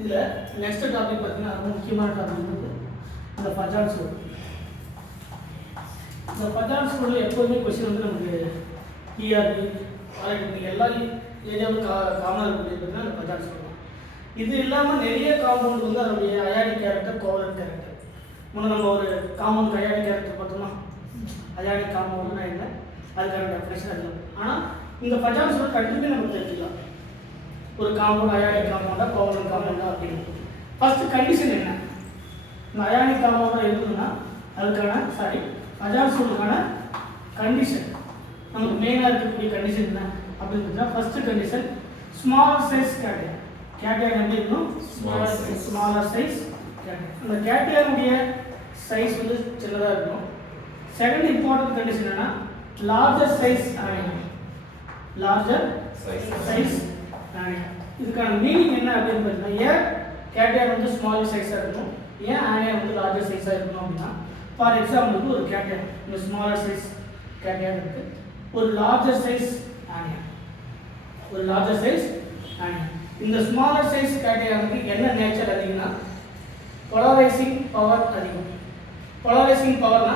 இதில் next topic பார்த்தீங்கன்னா ரொம்ப முக்கியமான டாபிக் வந்து இந்த பஜான் சூழ். இந்த பஜான் சூழல் எப்போதுமே கொஸ்டின் வந்து நமக்கு டிஆர்பி பாலிடெக்னிக் எல்லா ஏரியாவும் காமனாக இருக்கக்கூடிய பார்த்தீங்கன்னா இந்த பஜான் சூழல். இது இல்லாமல் நிறைய காம்பவுண்ட் வந்து அதனுடைய அயானிக் கேரக்டர், கோவலன்ட் கேரக்டர். முன்னே நம்ம ஒரு காம்பவுண்ட் அயானிக் கேரக்டர் பார்த்தோமா, அயானிக் காம்பவுண்ட்னா என்ன, அதுக்கான டெஃபினேஷன் இல்லை. ஆனால் இந்த பஜான் சூழல் கண்டிப்பாக நமக்கு தெரிஞ்சுக்கலாம். ஒரு காம்பவுண்ட் அயானிக் காம்பவுண்டா கோவலன்ட் காம்பவுண்டா அப்படின்னு. ஃபர்ஸ்ட் கண்டிஷன் என்ன, இந்த அயானிக் காம்பவுண்டா இருக்குதுன்னா அதுக்கான பஜான் சூழலுக்கான கண்டிஷன் நமக்கு மெயினாக இருக்கக்கூடிய கண்டிஷன் என்ன அப்படின்னா, ஃபர்ஸ்ட் கண்டிஷன் ஸ்மால் சைஸ் கேட்டையன். கேட்டையன் எப்படி இருக்கணும், ஸ்மாலர் சைஸ் கேட்டையன். அந்த கேட்டையனுடைய சைஸ் வந்து சின்னதாக இருக்கணும். செகண்ட் இம்பார்ட்டன்ட் கண்டிஷன் என்னன்னா larger size ion. Larger size ion. இதுக்கான மீனிங் என்ன அப்படின்னு பார்த்தீங்கன்னா, ஏன் கேட்டையன் வந்து ஸ்மால் சைஸாக இருக்கணும், ஏன் அயன் வந்து லார்ஜர் சைஸாக இருக்கணும் அப்படின்னா, ஃபார் எக்ஸாம்பிளுக்கு ஒரு கேட்டையன் இந்த ஸ்மாலர் சைஸ் கேட்டையன் இருக்கு, ஒரு லார்ஜர் சைஸ் அயன், ஒரு லார்ஜர் சைஸ் அயன். இந்த ஸ்மாலர் சைஸ் கேட்டையனுக்கு என்ன நேச்சர் அதிகம்னா போலரைசிங் பவர் அதிகம். போலரைசிங் பவர்னா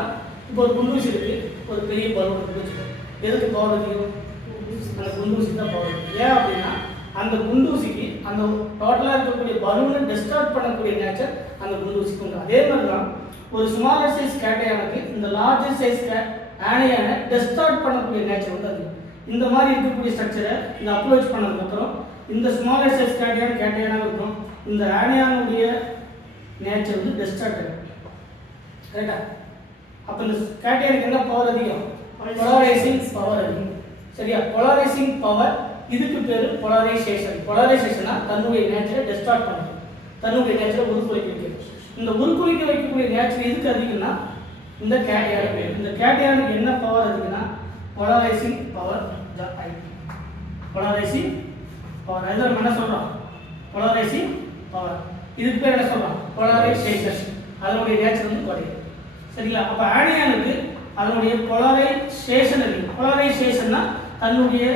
இப்போ ஒரு குண்டூசி இருக்கு, ஒரு பெரிய பலூன் இருக்கு வச்சுக்கோ, எதுக்கு பவர் அதிகம், அந்த குண்டூசிக்கு தான் பவர். ஏன் அப்படின்னா அந்த குண்டூசிக்கு அந்த டோட்டலாக இருக்கக்கூடிய பலூனை டிஸ்டார்ட் பண்ணக்கூடிய நேச்சர் அந்த குண்டூசிக்கு உண்டு. அதே மாதிரி தான் ஒரு ஸ்மாலர் சைஸ் கேட்டையானுக்கு இந்த லார்ஜர் சைஸ் ஆனையான டிஸ்டார்ட் பண்ணக்கூடிய நேச்சர் வந்து அதிகம். இந்த மாதிரி இருக்கக்கூடிய ஸ்ட்ரக்சரை இந்த அப்ரோச் பண்ணதுக்கப்புறம் இந்த ஸ்மாலர் சைஸ் கேட்டையானாக இருக்கும், இந்த ஆனையானுடைய நேச்சர் வந்து டிஸ்டார்ட் ஆகும். கரெக்டா? அப்போ இந்த கேட்டையானுக்கு என்ன பவர் அதிகம், போலரைசிங் பவர் அதிகம். சரியா? போலரைசிங் பவர், இதுக்கு பேர் போலரைசேஷன். போலரைசேஷனா தன்னுடைய நேச்சரை டிஸ்டார்ட் பண்ணுறது, தன்னுடைய நேச்சரை உருக்குலைக்க வைக்கிறது. இந்த உருக்குலைக்க வைக்கக்கூடிய நேச்சர் எதுக்கு அதிகம்னா இந்த கேட்டையான பேர். இந்த கேட்டையானுக்கு என்ன பவர் அதிகம்னா போலரைசிங் பவர். போலரைசிங் பவர், அது நம்ம என்ன சொல்றோம், போலரைசிங் பவர். இதுக்கு பேர் என்ன சொல்றோம், போலரைசேஷன். அதனுடைய நேச்சர் வந்து குறையும். சரிங்களா? அப்போ ஆனியானுக்கு அதனுடைய போலரைசேஷன் அதிகம். போலரைசேஷன்னா தன்னுடைய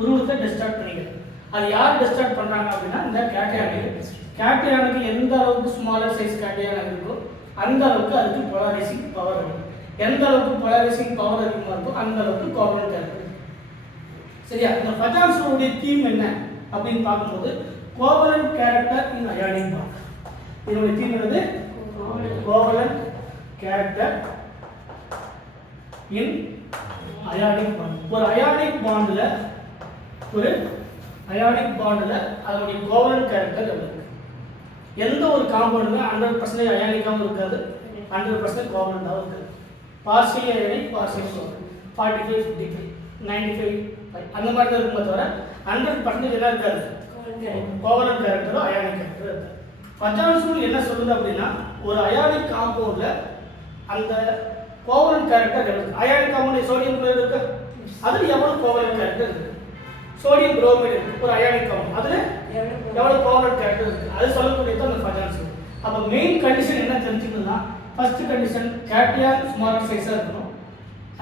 உருவத்தை டிஸ்டார்ட் பண்ணிக்கிறது. அது யார் டிஸ்டார்ட் பண்றாங்க அப்படின்னா இந்த கேட்டையானுக்கு. கேட்டையானுக்கு எந்த அளவுக்கு ஸ்மாலர் சைஸ் கேட்டையான இருக்கோ அந்த அளவுக்கு அதுக்கு போலரைசிங் பவர் இருக்கும். எந்த அளவுக்கு போலரைசிங் பவர் அதிகமாக இருக்கோ அந்த அளவுக்கு கோவலன்ட் கேரக்டர். சரியா? இந்த பஜான் சூழுடைய தீம் என்ன அப்படின்னு பார்க்கும்போது கோவலன்ட் கேரக்டர் இன் அயானிக் பாண்ட். இதனுடைய தீம் என்னது, கோவலன்ட் கேரக்டர் இன் அயானிக் பாண்ட். ஒரு அயானிக் பாண்ட்ல அதனுடைய கோவலன்ட் கேரக்டர் இருக்கு. எந்த ஒரு காம்பவுண்டுமே 100% அயானிக்காகவும் இருக்காது, 100% கோவலண்டாகவும் இருக்காது. பார்சியல் அயானிக், பார்சியல் கோவலன்ட், 45, 55, 95 அந்த மாதிரி தான் இருக்குமே தவிர 100% எல்லாம் இருக்காது, கோவலன்ட் கேரக்டரோ அயானிக் கேரக்டரோ இருக்காது. பஜான் சூழ் என்ன சொல்லுது அப்படின்னா, ஒரு அயானிக் காம்பவுண்ட்ல அந்த கோவலன்ட் கேரக்டர் இருக்கு. அயானிக் காம்பவுண்ட் சோடியம் குளோரைடு இருக்கு, அதுல எவ்வளவு கோவலன்ட் கேரக்டர் இருக்கு. சோடியம் புரோமைடு இருக்கு, ஒரு அயானிக் காம்பவுண்ட், அதுல எவ்வளவு கோவலன்ட் கேரக்டர் இருக்கு, அது சொல்லக்கூடியது அந்த பஜான் சூழ். அப்ப மெயின் கண்டிஷன் என்ன தெரிஞ்சுக்கணும்னா, ஃபர்ஸ்ட் கண்டிஷன் கேட்டையான் ஸ்மாலர் சைஸா இருக்கணும்,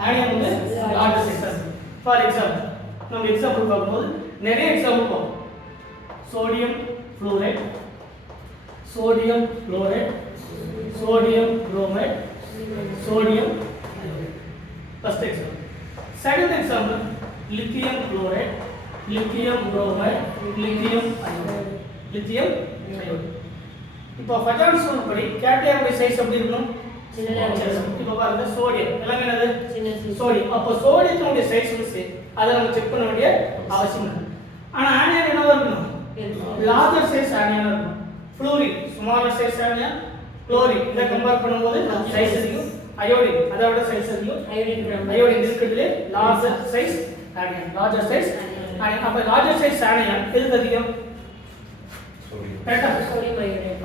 ஆனியன் வந்து லார்ஜர் சைஸா இருக்கணும். ஃபார் எக்ஸாம்பிள் நம்ம எக்ஸாம்பிள் பார்க்கும்போது நிறைய எக்ஸாம்பிள் பார்ப்போம். Sodium fluoride, sodium chloride, sodium bromide, sodium iodide. First example. Second example lithium chloride, lithium bromide, lithium iodide, lithium iodide. இப்போ பஜான் சூழ் படி கேட்டையானுடைய சைஸ் எப்படி இருக்கணும், இப்போ பாருங்க சோடியம் எல்லாமே என்னது சோடியம். அப்போ சோடியத்தினுடைய சைஸ் வந்து அதை நம்ம செக் பண்ண வேண்டிய அவசியம் இல்லை. ஆனால் ஆனியன் என்னவா இருக்கணும், லார்ஜர் சைஸ் ஆனியனா இருக்கணும். Fluorine smaller size onion, chlorine இதை கம்பேர் பண்ணும்போது சைஸ் அதிகம், அயோடின் அதை விட சைஸ் அதிகம். அயோடின் இருக்கிறதுலே larger size anion, larger size onion. அப்போ லார்ஜர் சைஸ் ஆனியன் எதுக்கு அதிகம், கரெக்டா?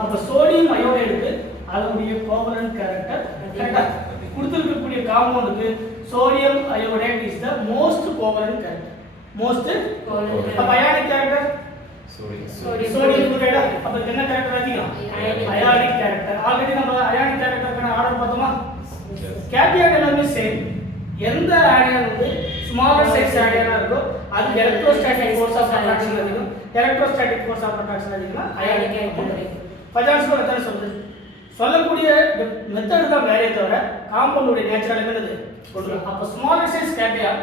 அப்போ சோடியம் அயோடைடுக்கு அதனுடைய கோவலன்ட் கேரக்டர் கரெக்டா? கொடுத்திருக்கக்கூடிய காம்பவுண்டுக்கு sodium iodide is the most covalent character, most covalent. அப்ப அயானிக் கேரக்டர் சோடியம் குளோரைடு. அப்ப என்ன கேரக்டர் அதிகம், அயானிக் கேரக்டர். ஆல்ரெடி நம்ம அயானிக் கேரக்டர்க்கான ஆர்டர் பார்த்தோமா, கேட்டையான் எல்லாமே சேம். எந்த ஆனியன் வந்து ஸ்மாலர் சைஸ் ஆனியனா இருக்கோ அது எலக்ட்ரோஸ்டாட்டிக் ஃபோர்ஸ் ஆஃப் அட்ராக்ஷன் அதிகம். எலக்ட்ரோஸ்டாட்டிக் ஃபோர்ஸ் ஆஃப் அட்ராக்ஷன் அதிகம்னா அயானிக் காம்பவுண்ட். பஜான்ஸ்ல எத்தனை சொல்றது சொல்லக்கூடிய மெத்தட் தான் வேறே தவிர காம்பவுண்டோட நேச்சுரல் என்னது ஒன்று. அப்போ ஸ்மாலர் சைஸ் கேட்டையான்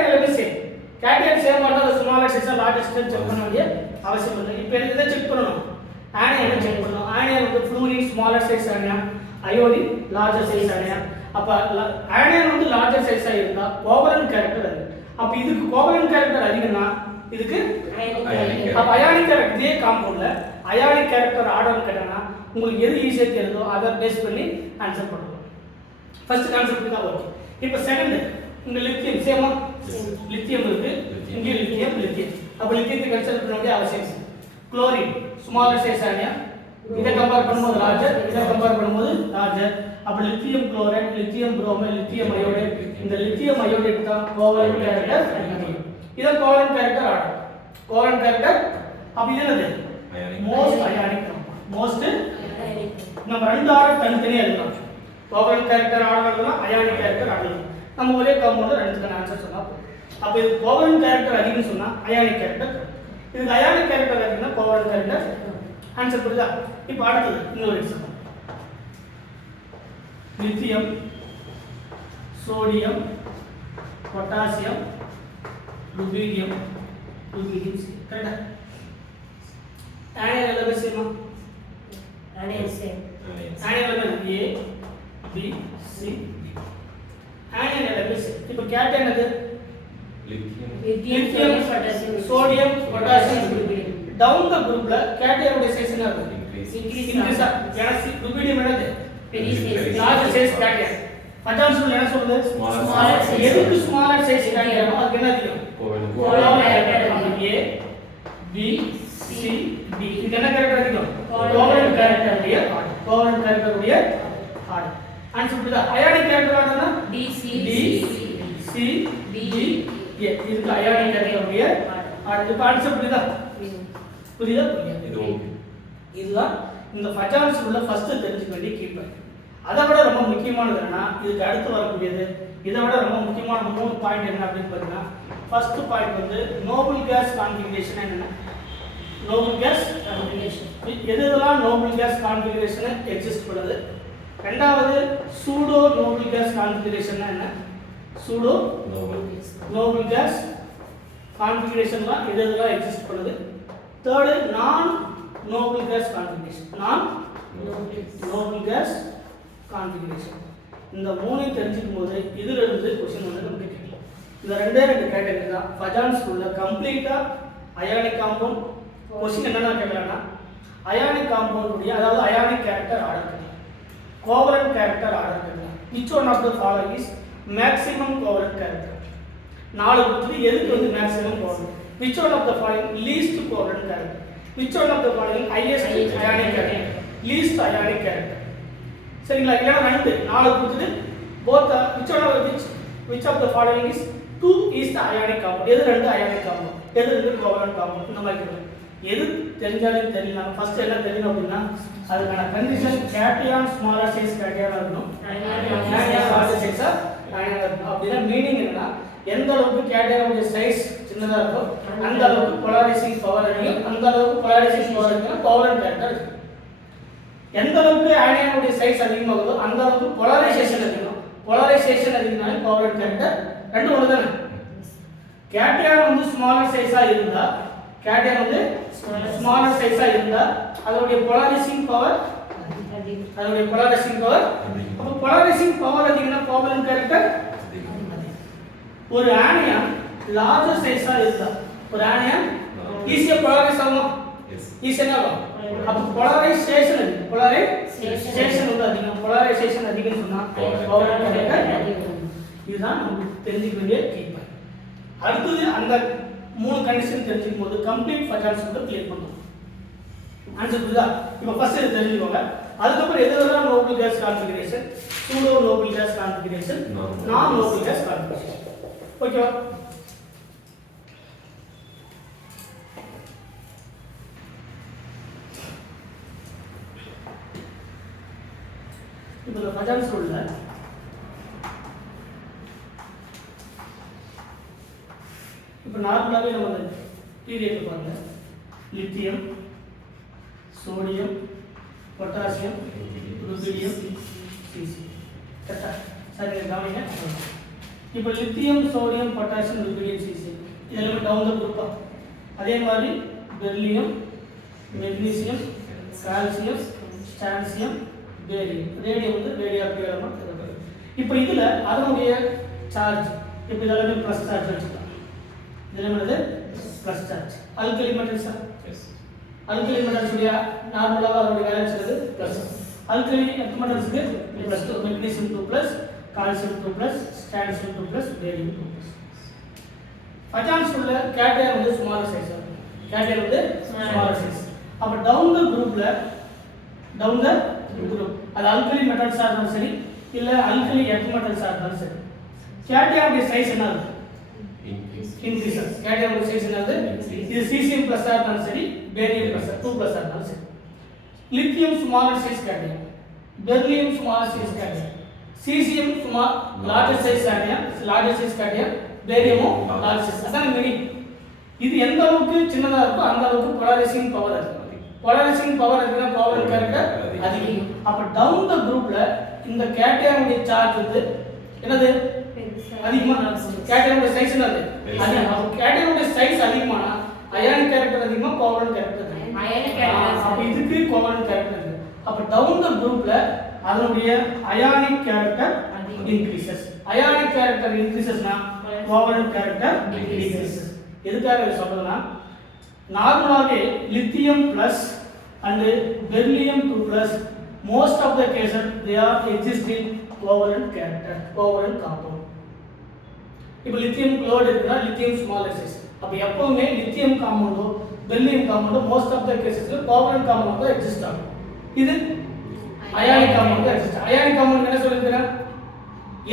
எல்லாமே சேம். கேட்டையான் சேம் பண்ணால் ஸ்மாலர் சைஸ் லார்ஜஸ்ட் செக் பண்ண வேண்டிய அவசியம் இல்லை. இப்போ எனக்கு இதை செக் பண்ணணும், ஆனியன் செக் பண்ணணும். ஆனியன் வந்து fluorine smaller size onion, iodine larger size onion. அப்போ ஆனியன் வந்து லார்ஜர் சைஸாக இருந்தால் கோவலன்ட் கேரக்டர் அது. அப்போ இதுக்கு கோவலன்ட் கேரக்டர் அதிகம்னா இதுக்கு அப்போ அயானிக் கேரக்டர். இதே காம்பவுண்டில் அயானிக் கேரக்டர் ஆர்டர்னு கேட்டோம்னா உங்களுக்கு எது ஈஸியாக தெரியுதோ அதை பேஸ் பண்ணி ஆன்சர் பண்ணுவோம். ஃபர்ஸ்ட் கான்செப்ட் தான் ஓகே. இப்போ செகண்ட் இங்கே லித்தியம் சேமா லித்தியம் இருக்கு, இங்கே லித்தியம். அப்போ லித்தியத்தை கன்சிடர் பண்ண வேண்டிய அவசியம். குளோரின் ஸ்மாலர் சைஸ் ஆனியா, இதை கம்பேர் பண்ணும்போது லார்ஜர், இதை கம்பேர் பண்ணும்போது லார்ஜர். அப்போ lithium chloride, lithium bromide, lithium iodide. இந்த லித்தியம் அயோடைட் தான் கோவலன்ட் கேரக்டர். இதை covalent character order. Covalent character அப்போ இது என்னது மோஸ்ட் அயானிக். மோஸ்ட் நம்ம ரெண்டு ஆர்டர் தனித்தனியாக எழுதலாம். கோவலன்ட் கேரக்டர் ஆர்டர் எழுதலாம், அயானிக் கேரக்டர் ஆர்டர் எழுதலாம். நம்ம ஒரே காம்பவுண்ட் ரெண்டுத்துக்கான ஆன்சர் சொன்னா போதும். அப்போ இது கோவலன்ட் கேரக்டர் அதிகம்னு சொன்னா அயானிக் கேரக்டர், இதுக்கு அயானிக் கேரக்டர் அதிகம்னா கோவலன்ட் கேரக்டர். ஆன்சர் புரியுதா? இப்போ அடுத்தது இன்னொரு example. Lithium, sodium, potassium, rubidium. கரெக்டா? ஆனியன் எல்லாமே சேமா? Anion same. ஆனியன் எல்லாமே A B C D. Anion எல்லாமே சேம். இப்போ கேட்டையான் என்னது? Lithium, sodium, potassium, rubidium. Down the குரூப்ல கேட்டையானோட சைஸ் என்ன ஆகும்? இன்க்ரீஸ் ஆகும். ஏன்னா ருபீடியம் என்னது? Large size cation. பஜான்ஸ்ல என்ன சொல்லுது? Smaller size. எதுக்கு ஸ்மாலர் சைஸ் கேட்டையானோ அதுக்கு என்ன அதிகம்? Covalent character. A B C D. இது என்ன கேரக்டர் அதிகம்? கோவலன்ட் கேரக்டர் உடைய ஆர்டர். கோவலன்ட் கேரக்டர் உடைய ஆர்டர். ஆன்சர் புரியுதா? அயானிக் கேரக்டர் ஆர்டர்னா D C D A. இதுக்கு அயானிக் கேரக்டர் உடைய ஆர்டர். இப்போ ஆன்சர் புரியுதா? புரியுதா? இது ஓகே. இதுதான் இந்த பஜான்ஸ் உள்ள ஃபர்ஸ்ட் தெரிஞ்சுக்க வேண்டிய கீ பாயிண்ட். அதை விட ரொம்ப முக்கியமானது என்னன்னா இதுக்கு அடுத்து வரக்கூடியது. இதை விட ரொம்ப முக்கியமான 3 பாயிண்ட் என்ன அப்படின்னு பார்த்தீங்கன்னா, ஃபர்ஸ்ட் பாயிண்ட் வந்து நோபல் கேஸ் கான்ஃபிகரேஷன். என்னன்னா நோபல் கேஸ் கான்ஃபிகரேஷன் எதெல்லாம் நோபல் கேஸ் கான்ஃபிகரேஷன் எக்ஸிஸ்ட் பண்ணுது. ரெண்டாவது சூடோ நோபல் கேஸ் கான்ஃபிகரேஷன் என்ன? சூடோ நோபல் கேஸ் கான்ஃபிகரேஷன்லாம் எதெல்லாம் எக்ஸிஸ்ட் பண்ணுது. தேர்டு நான் noble gas configuration. Non noble gas configuration. இந்த மூணையும் தெரிஞ்சுக்கும் போது இதுல இருந்து क्वेश्चन வந்து நமக்கு கேட்கலாம். இந்த ரெண்டு கேட்டகரி தான் பஜான்ஸ் உள்ள கம்ப்ளீட்டா அயானிக் காம்பவுண்ட். क्वेश्चन என்னன்னா கேட்கலாம்னா அயானிக் காம்பவுண்ட் உடைய அதாவது அயானிக் கேரக்டர் ஆர்டர் கேட்கலாம், கோவலன்ட் கேரக்டர் ஆர்டர் கேட்கலாம். which one of the following is maximum covalent character? நாலு கொடுத்து எதுக்கு வந்து maximum covalent? which one of the following least covalent character? which one of the following highest ionic character? least ionic character. சரிங்களா? இல்லனா ரெண்டு நாலு கொடுத்து both which of the following is 2 is the ionic compound. எது ரெண்டு ionic compound, எது ரெண்டு covalent compound. இந்த மாதிரி கேட்கலாம். எது தெரிஞ்சாலும் தெரியலாம். ஃபர்ஸ்ட் என்ன தெரியணும் அப்படின்னா அதுக்கான கண்டிஷன் கேட்டையான் ஸ்மாலர் சைஸ் கேட்டையானா இருக்கணும், கேட்டையான் லார்ஜர் சைஸா கேட்டையானா இருக்கணும். அப்படினா மீனிங் என்னன்னா எந்த அளவுக்கு கேட்டையானோட சைஸ் சின்னதா இருக்கோ அந்த அளவுக்கு போலரைசிங் பவர் அதிகம், அந்த அளவுக்கு போலரைசிங் பவர் அதிகம் கோவலன்ட் கேரக்டர் இருக்கு. எந்த அளவுக்கு ஆனியனோட சைஸ் அதிகமாகுதோ அந்த அளவுக்கு போலரைசேஷன் அதிகம். போலரைசேஷன் அதிகம்னாலே கோவலன்ட் கேரக்டர் ரெண்டும் ஒண்ணுதானே. கேட்டையான் வந்து ஸ்மாலர் சைஸா இருந்தா கேட்டையான் வந்து ஸ்மாலர் சைஸா இருந்தா அதோட போலரைசிங் பவர் அப்ப போலரைசிங் பவர் அதிகம்னா கோவலன்ட் கேரக்டர் அதிகம். ஒரு ஆனியன் லார்ஜர் சைஸா இருந்தா ஒரு ஆனியன் ஈஸியா போலரைஸ் ஆகும். ஈஸியா ஆகும். அப்ப போலரைசேஷன் வந்து அதிகம். போலரைசேஷன் அதிகம்னு சொன்னா கோவலன்ட் கேரக்டர் அதிகம். இதுதான் நமக்கு தெரிஞ்சுக்க வேண்டிய கீ பாயிண்ட். அடுத்து அந்த மூணு கண்டிஷன் தெரிஞ்சுக்கும் போது கம்ப்ளீட் பஜான்ஸ் வந்து கிளியர் பண்ணுவோம். ஆன்சர் புரியுதா? இப்போ ஃபர்ஸ்ட் இது தெரிஞ்சுக்கோங்க. அதுக்கப்புறம் எதுவெல்லாம் noble gas configuration, pseudo noble gas configuration, non noble gas configuration. ஓகேவா? இப்போ இந்த பஜான்ஸ் உள்ள இப்போ நார்மலாகவே நம்ம பீரியட் பாருங்க, lithium, sodium, potassium, rubidium, CC. கரெக்டா? சரி கவனிங்க. இப்போ lithium, sodium, potassium, rubidium, CC இதெல்லாம் டவுன் த குரூப்பா. அதே மாதிரி beryllium, magnesium, calcium, strontium, radium. Radium வந்து ரேடியோஆக்டிவ் எலமெண்ட். இப்போ இதில் அதனுடைய சார்ஜ் இப்போ இதெல்லாமே ப்ளஸ் சார்ஜ் வச்சுக்கலாம். இதெல்லாம் என்னது ப்ளஸ் சார்ஜ். அல்கலி மெட்டல்ஸா? அல்கலி மெட்டல்ஸுடைய நார்மலாக அதனுடைய வேலன்ஸ் வந்து ப்ளஸ். அல்கலி மெட்டல்ஸுக்கு plus 2, magnesium 2+, calcium 2+, strontium 2+, radium 2+. Atoms உள்ள கேட்டையர் வந்து ஸ்மாலர் சைஸ் ஆகும். கேட்டையர் வந்து ஸ்மாலர் சைஸ். அப்போ டவுன் த குரூப்ல குரூப் அது அல்கலி மெட்டல்ஸா இருந்தாலும் சரி இல்ல அல்கலி எர்த் மெட்டல்ஸா இருந்தாலும் சரி கேட்டையருடைய சைஸ் என்ன ஆகும்? இன்க்ரீசஸ். கேட்டையருடைய சைஸ் என்னது? இது சீசியம் பிளஸ் இருந்தாலும் சரி பேரியம் பிளஸ் 2+ இருந்தாலும் சரி. லித்தியம் ஸ்மாலர் சைஸ் கேட்டையர், பெர்லியம் ஸ்மாலர் சைஸ் கேட்டையர், சீசியம் லார்ஜர் சைஸ் கேட்டையர், பேரியமும் லார்ஜ் சைஸ். அதான் மீனிங். இது எந்த அளவுக்கு சின்னதா இருக்கோ அந்த அளவுக்கு போலரைசிங் பவர் இருக்கு. போலரைசிங் பவர் இருக்குன்னா கோவலன்ட் கேரக்டர் அதிகம். அப்ப டவுன் த குரூப்ல இந்த கேட்டையருடைய சார்ஜ் வந்து என்னது அதிகமா? கேட்டையருடைய சைஸ் என்னது அதிகம். அப்ப கேட்டையருடைய சைஸ் அதிகமானா அயானிக் கேரக்டர் அதிகமா, கோவலன்ட் கேரக்டர் அதிகமா. அப்ப இதுக்கு கோவலன்ட் கேரக்டர் இருக்கு. அப்ப டவுன் த குரூப்ல அதனுடைய ionic character increases. Ionic character இன்கிரீசஸ்னா கோவலன்ட் கேரக்டர் டிக்ரீசஸ். எதுக்காக இதை சொல்றதுன்னா நார்மலாவே lithium plus and beryllium 2+, most of the cases they are exist in covalent character, covalent compound. இப்போ லித்தியம் குளோரைடு இருக்குன்னா லித்தியம் ஸ்மாலர் சைஸ். அப்ப எப்பவுமே லித்தியம் காம்பவுண்டோ பெர்லியம் காம்பவுண்டோ மோஸ்ட் ஆஃப் த கேसेसல கோவலன்ட் காம்பவுண்ட் தான் எக்ஸிஸ்ட் ஆகும். இது அயானிக் காம்பவுண்ட் தான் எக்ஸிஸ்ட். அயானிக் காம்பவுண்ட் என்ன சொல்லிருக்கேன்?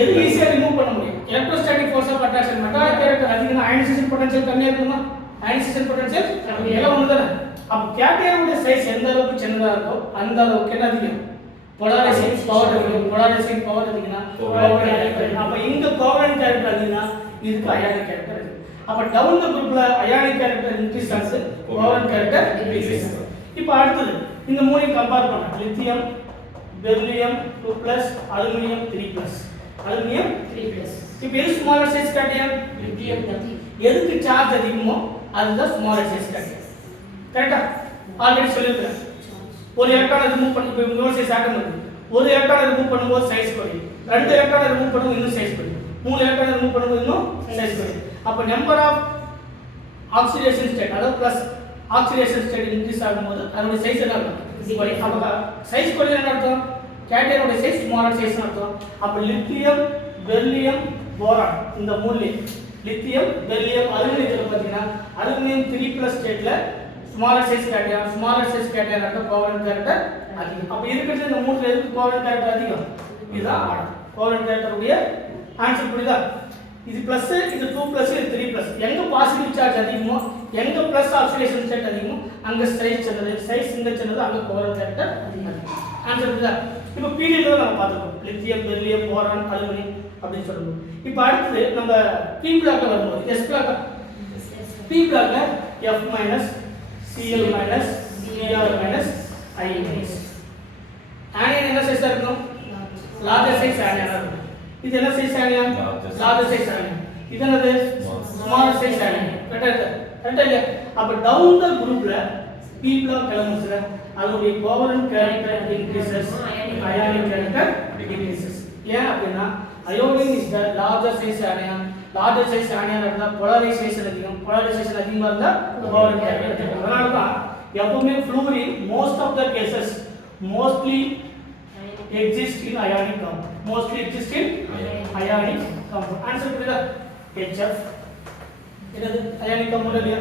எது ஈஸியா ரிமூவ் பண்ண முடியும்? Electrostatic force of attraction metallic character அதிகமா, அயனைசேஷன் பொட்டன்ஷியல் கம்மியா இருக்குமா? அயனைசேஷன் பொட்டன்ஷியல் கம்மியா ஒண்ணுதானே. அப்ப கேட்டையருடைய சைஸ் எந்த அளவுக்கு சின்னதா இருக்கோ அந்த அளவுக்கு என்ன அதிகம்? போலரைசிங் பவர் அதிகம். போலரைசிங் பவர் அதிகம்னா கோவலன்ட் கேரக்டர். அப்ப இங்க கோவலன்ட் கேரக்டர் அதிகம்னா இதுக்கு அயானிக் கேரக்டர் இருக்கு. அப்ப டவுன் த குரூப்ல அயானிக் கேரக்டர் இன்கிரீஸ் ஆகுது, கோவலன்ட் கேரக்டர் டிக்ரீஸ் ஆகுது. இப்போ அடுத்து இந்த மூணையும் கம்பேர் பண்ணலாம். Lithium, beryllium 2+, aluminium 3+. அலுமினியம் 3+. இப்போ எது ஸ்மாலர் சைஸ் கேட்டையர்? லித்தியம் தான். எதுக்கு சார்ஜ் அதிகமோ அதுதான் ஸ்மாலர் சைஸ் கேட்டையர். கரெக்ட்டா? ஆல்ரெடி சொல்லிருக்கேன். ஒரு எலக்ட்ரானை ரிமூவ் பண்ணி இப்போ இன்னொரு சைஸ் ஆட்டம் இருக்கு. ஒரு எலக்ட்ரானை ரிமூவ் பண்ணும்போது சைஸ் குறையும். 2 எலக்ட்ரானை ரிமூவ் பண்ணும்போது இன்னும் சைஸ் குறையும். 3 எலக்ட்ரானை ரிமூவ் பண்ணும்போது இன்னும் சைஸ் குறையும். அப்ப நம்பர் ஆஃப் ஆக்சிடேஷன் ஸ்டேட் அதாவது பிளஸ் ஆக்சிடேஷன் ஸ்டேட் இன்க்ரீஸ் ஆகும்போது அதோட சைஸ் என்ன ஆகும்? குறையும். அப்ப சைஸ் குறையும் என்ன அர்த்தம்? கேட்டையரோட சைஸ் ஸ்மாலர் சைஸ் அர்த்தம். அப்ப லித்தியம், பெர்லியம், போரான் இந்த மூணுல லித்தியம், பெர்லியம், அலுமினியத்துல பாத்தீங்கன்னா அலுமினியம் 3+ ஸ்டேட்ல ஸ்மாலர் சைஸ் கேட்டையர், ஸ்மாலர் சைஸ் கேட்டையர் அர்த்தம் கோவலன்ட் கேரக்டர் அதிகம். அப்ப இருக்கிறது இந்த மூணுல எதுக்கு கோவலன்ட் கேரக்டர் அதிகம்? இதுதான் ஆர்டர். கோவலன்ட் கேரக்டர் உடைய ஆன்சர் புரியுதா? இது பிளஸ், இது 2+, இது 3+. எங்க பாசிட்டிவ் சார்ஜ் அதிகமோ, எங்க பிளஸ் ஆக்சிடேஷன் ஸ்டேட் அதிகமோ அங்க சைஸ் சின்னது, சைஸ் இந்த சின்னது, அங்க கோவலன்ட் கேரக்டர் அதிகம். ஆன்சர் புரியுதா? இப்போ பீரியட்ல நம்ம பார்த்துக்கோம். லித்தியம், பெர்லியம், போரான், அலுமினியம் அப்படின்னு சொல்லுவோம். இப்போ அடுத்து நம்ம பி பிளாக்ல வரும்போது எஸ் பிளாக். பி பிளாக்ல F- Cl- Br- I-. Onion என்ன சைஸா இருக்கும்? லார்ஜர் சைஸ் ஆனியனா இருக்கும். இது என்ன size anion? Larger size onion. இது என்னது? Smaller size onion. கரெக்ட்டா இல்லையா? அப்ப டவுன் த குரூப்ல பி பிளாக் எலிமெண்ட்ஸ்ல அதோட covalent character increases, ionic character decreases. ஏன் அப்படின்னா iodine is the larger size anion. Larger size anion இருந்தா போலரைசேஷன் அதிகம். போலரைசேஷன் அதிகமா இருந்தா கோவலன்ட் கேரக்டர் அதிகம். அதனால தான் எப்பவுமே fluorine most of the cases mostly exist in ionic compound. Mostly exist in ionic compound. Answer புரியுதா? HF என்னது ionic compound இல்லையா?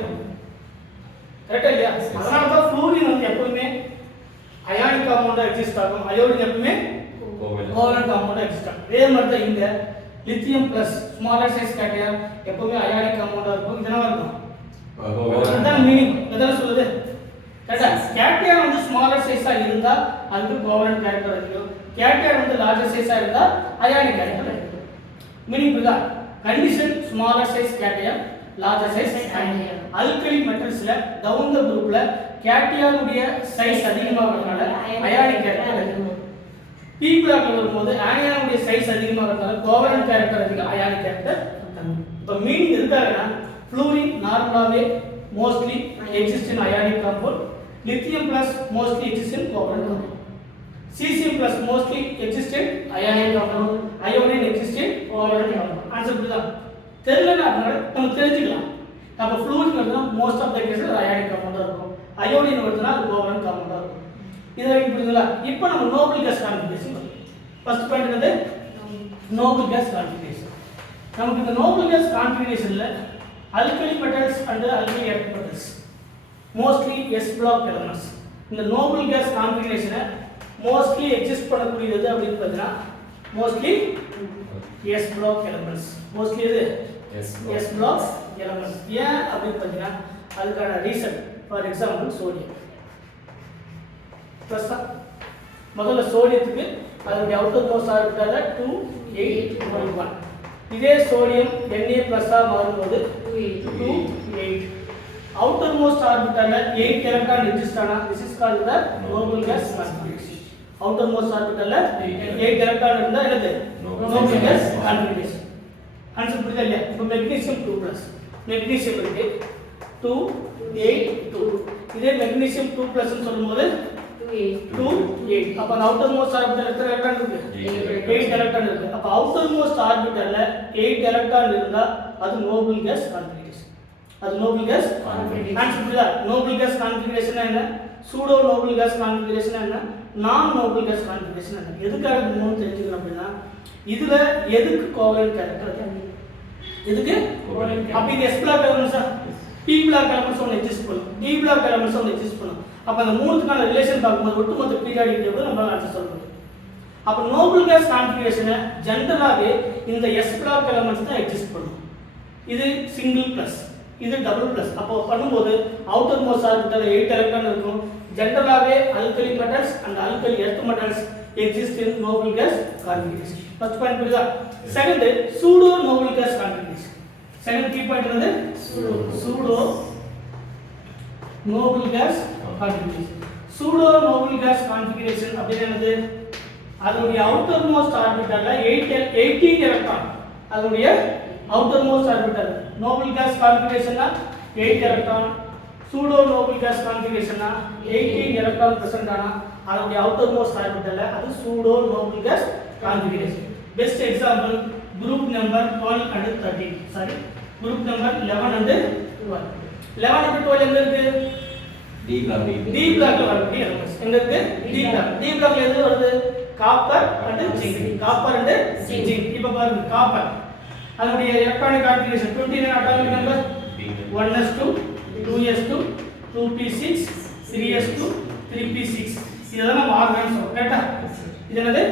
கரெக்ட்டா இல்லையா? அதனால தான் fluorine வந்து எப்பவுமே ionic compound எக்ஸிஸ்ட் ஆகும். அயோடின் எப்பவுமே கோவலன்ட் காம்பவுண்ட் எக்ஸிஸ்ட் ஆகும். இதே மாதிரி தான் இங்க லித்தியம் பிளஸ் ஸ்மாலர் சைஸ் கேட்டையர் எப்பவுமே அயானிக் காம்பவுண்டா இருக்கும். இதனால இருக்கும். அதான் மீனிங். எதனால சொல்லுது? கரெக்ட்டா? கேட்டையர் வந்து ஸ்மாலர் சைஸா இருந்தா அதுக்கு கோவலன்ட் கேரக்டர் அதிகம். கேட்டையர் வந்து லார்ஜர் சைஸா இருந்தா அயானிக் கேரக்டர் அதிகம். மீனிங் புரியுதா? கண்டிஷன் ஸ்மாலர் சைஸ் கேட்டையர், லார்ஜர் சைஸ் ஆனியன். ஆல்கலி மெட்டல்ஸ்ல டவுன் தி குரூப்ல கேட்டையான் உடைய சைஸ் அதிகமாக வரனால அயானிக் கேரக்டர் அதிகம். பி பிளாக்ல வரும்போது ஆனியான் உடைய சைஸ் அதிகமாக வரனால கோவலன்ட் கேரக்டர் அதிகம், அயானிக் கேரக்டர் கம்மி. இப்ப மீனிங் இருக்காங்கன்னா fluorine நார்மலாவே mostly exist in ionic compound, lithium plus mostly exist in covalent compound, cesium plus mostly exist in ionic compound, iodine exist in covalent compound. Answer புரியுதா? தெரியலனா நம்ம தெரிஞ்சுக்கலாம். அப்ப fluorine வந்து most of the cases ionic compound இருக்கும், iodine வருதுனா அது covalent compound இருக்கும். இது வரைக்கும் புரியுதுங்களா? இப்போ நம்ம noble gas configuration first point என்னது? Noble gas configuration. நமக்கு இந்த நோபல் கேஸ் கான்ஃபிகரேஷன்ல alkali metals and alkali earth metals mostly s block elements. இந்த noble gas configuration mostly exist பண்ணக்கூடியது அப்படினு பார்த்தா mostly s block elements. mostly இது s block elements. ஏன் அப்படினு பார்த்தா அதுக்கான reason for example sodium plus முதல்ல சோடியத்துக்கு அதோட அவுட்டர் மோஸ்ட் ஆர்பிட்டால 2 8 1. இதே சோடியம் Na+ ஆ மாறும்போது 2 8. அவுட்டர் மோஸ்ட் ஆர்பிட்டால 8 எலக்ட்ரான் எக்ஸிஸ்ட் ஆனா this is called the noble gas configuration. Outer most ஆர்பிட்டால 8 எலக்ட்ரான் இருந்தா என்னது? noble gas configuration. ஆன்சர் புரியுதா இல்லையா? இப்போ மெக்னீசியம் 2+, மெக்னீசியம் இருக்கு 2 8 2. இதே மெக்னீசியம் 2+ ன்னு சொல்லும்போது 2 8. அப்ப அந்த அவுட்டர் மோஸ்ட் ஆர்பிட்டால் எத்தனை எலக்ட்ரான் இருக்கு? 8 எலக்ட்ரான் இருக்கு. அப்ப அவுட்டர் மோஸ்ட் ஆர்பிட்டால்ல 8 எலக்ட்ரான் இருந்தா அது நோபல் கேஸ் கான்ஃபிகரேஷன். அது நோபல் கேஸ் கான்ஃபிகரேஷன். ஆன்சர் புரியுதா? நோபல் கேஸ் கான்ஃபிகரேஷன் என்ன? சூடோ நோபல் கேஸ் கான்ஃபிகரேஷன் என்ன? நான் நோபல் கேஸ் கான்ஃபிகரேஷன் என்ன? எதுக்காக இது மூணு தெரிஞ்சுக்கணும் அப்படின்னா இதுல எதுக்கு கோவலன்ட் கேரக்டர்? எதுக்கு கோவலன்ட்? அப்ப இது s பிளாக் எலிமெண்ட்ஸா? p பிளாக் எலிமெண்ட்ஸ் ஒன்னு எக்ஸிஸ்ட் பண்ணும், d பிளாக் எலிமெண்ட்ஸ் ஒன்னு எக்ஸிஸ்ட் பண்ணும். அப்ப அந்த மூணுத்துக்கான ரிலேஷன் பார்க்கும்போது ஒட்டுமொத்த பீரியாடிக் டேபிள் நம்மளால ஆன்சர் சொல்ல முடியும். அப்ப நோபல் கேஸ் கான்ஃபிகரேஷனை ஜெனரலாவே இந்த s பிளாக் எலிமெண்ட்ஸ் தான் எக்ஸிஸ்ட் பண்ணும். இது சிங்கிள் பிளஸ், இது டபுள் பிளஸ். அப்போ பண்ணும்போது அவுட்டர் மோஸ்ட் ஆர்பிட்டால் 8 எலக்ட்ரான் இருக்கும். ஜெனரலாவே alkali metals and alkali earth metals exist in noble gas configuration. First point புரியுதா? Second pseudo noble gas configuration. Second key point என்னது? Pseudo noble gas configuration. Pseudo noble gas configuration அப்படினா என்னது? அதோட outer most ஆர்பிட்டால்ல 18 electron. அதோட outer most orbital noble gas configurationனா 8 electron. pseudo noble gas configurationனா 18 electron present ஆனா அதோட outer most ஆர்பிட்டால்ல அது pseudo noble gas configuration. Best example group number 12 and 13. Sorry, group number 11 and 12. 11 and 12 எங்க இருக்கு? D block வரக்கூடிய elements எங்க இருக்கு? D blockல எது வருது? Copper and zinc. Copper and zinc. இப்போ பாருங்க காப்பர் அதோட electronic configuration 29 atomic number 1s2 2s2 2p6 3s2 3p6. இதெல்லாம் நம்ம ஆர்கான் சொல்றோம். கரெக்ட்டா? இது என்னது?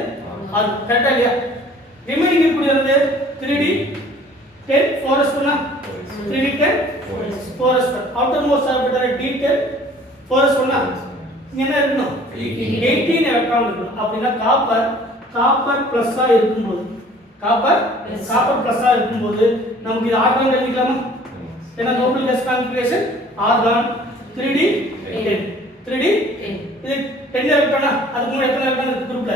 கரெக்ட்டா இல்லையா? ரிமைனிங் இருக்கக்கூடியது 3d 10 4s1 3d 10 4s1. Outer most orbital d10 4s1 என்ன இருக்கணும்? 18 எலக்ட்ரான் இருக்கணும். அப்படினா காப்பர் பிளஸ்ஸா இருக்கும்போது காப்பர் பிளஸ்ஸா இருக்கும்போது நமக்கு இது ஆர்கான் எழுதிக்கலாமா? ஏன்னா Nobel gas configuration argon 3d 10 3d இது 10 எலக்ட்ரானா? அதுக்கு முன்னாடி எத்தனை எலக்ட்ரான் இருக்கு குரூப்ல?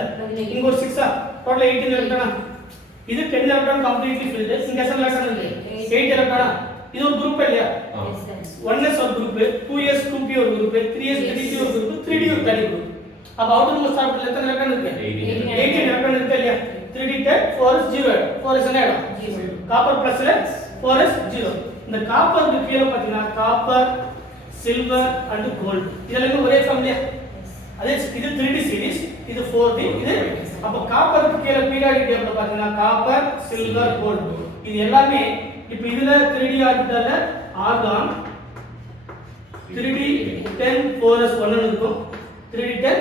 இங்க ஒரு 6 ஆ டோட்டல் 18 எலக்ட்ரானா? இது 10 எலக்ட்ரான் கம்ப்ளீட்லி ஃபில்ட். இங்க எத்தனை எலக்ட்ரான் இருக்கு? 8 எலக்ட்ரானா? இது ஒரு குரூப் இல்லையா? 1s ஒரு குரூப், 2s 2p ஒரு குரூப், 3s 3p ஒரு குரூப், 3d ஒரு தனி குரூப். அப்ப அவுட்டர் மோஸ்ட் ஆர்பிட்டால் எத்தனை எலக்ட்ரான் இருக்கு? 18 எலக்ட்ரான் இருக்கு இல்லையா? 3d 10 4s 0 4s என்ன ஆகும்? காப்பர் பிளஸ்ல 4s 0. இந்த காப்பருக்கு கீழ பாத்தீங்கன்னா காப்பர் சில்வர் அண்ட் கோல்ட் இதெல்லாம் ஒரே ஃபேமிலியா? அதே இது 3d சீரிஸ், இது 4d, இது அப்ப காப்பருக்கு கீழ பீரியாடிக் டேபிள்ல பாத்தீங்கன்னா காப்பர் சில்வர் கோல்ட் இது எல்லாமே இப்போ இதுல 3d ஆர்பிட்டால்ல ஆர்கான் 3d 10 4s1 இருக்கும். 3d 10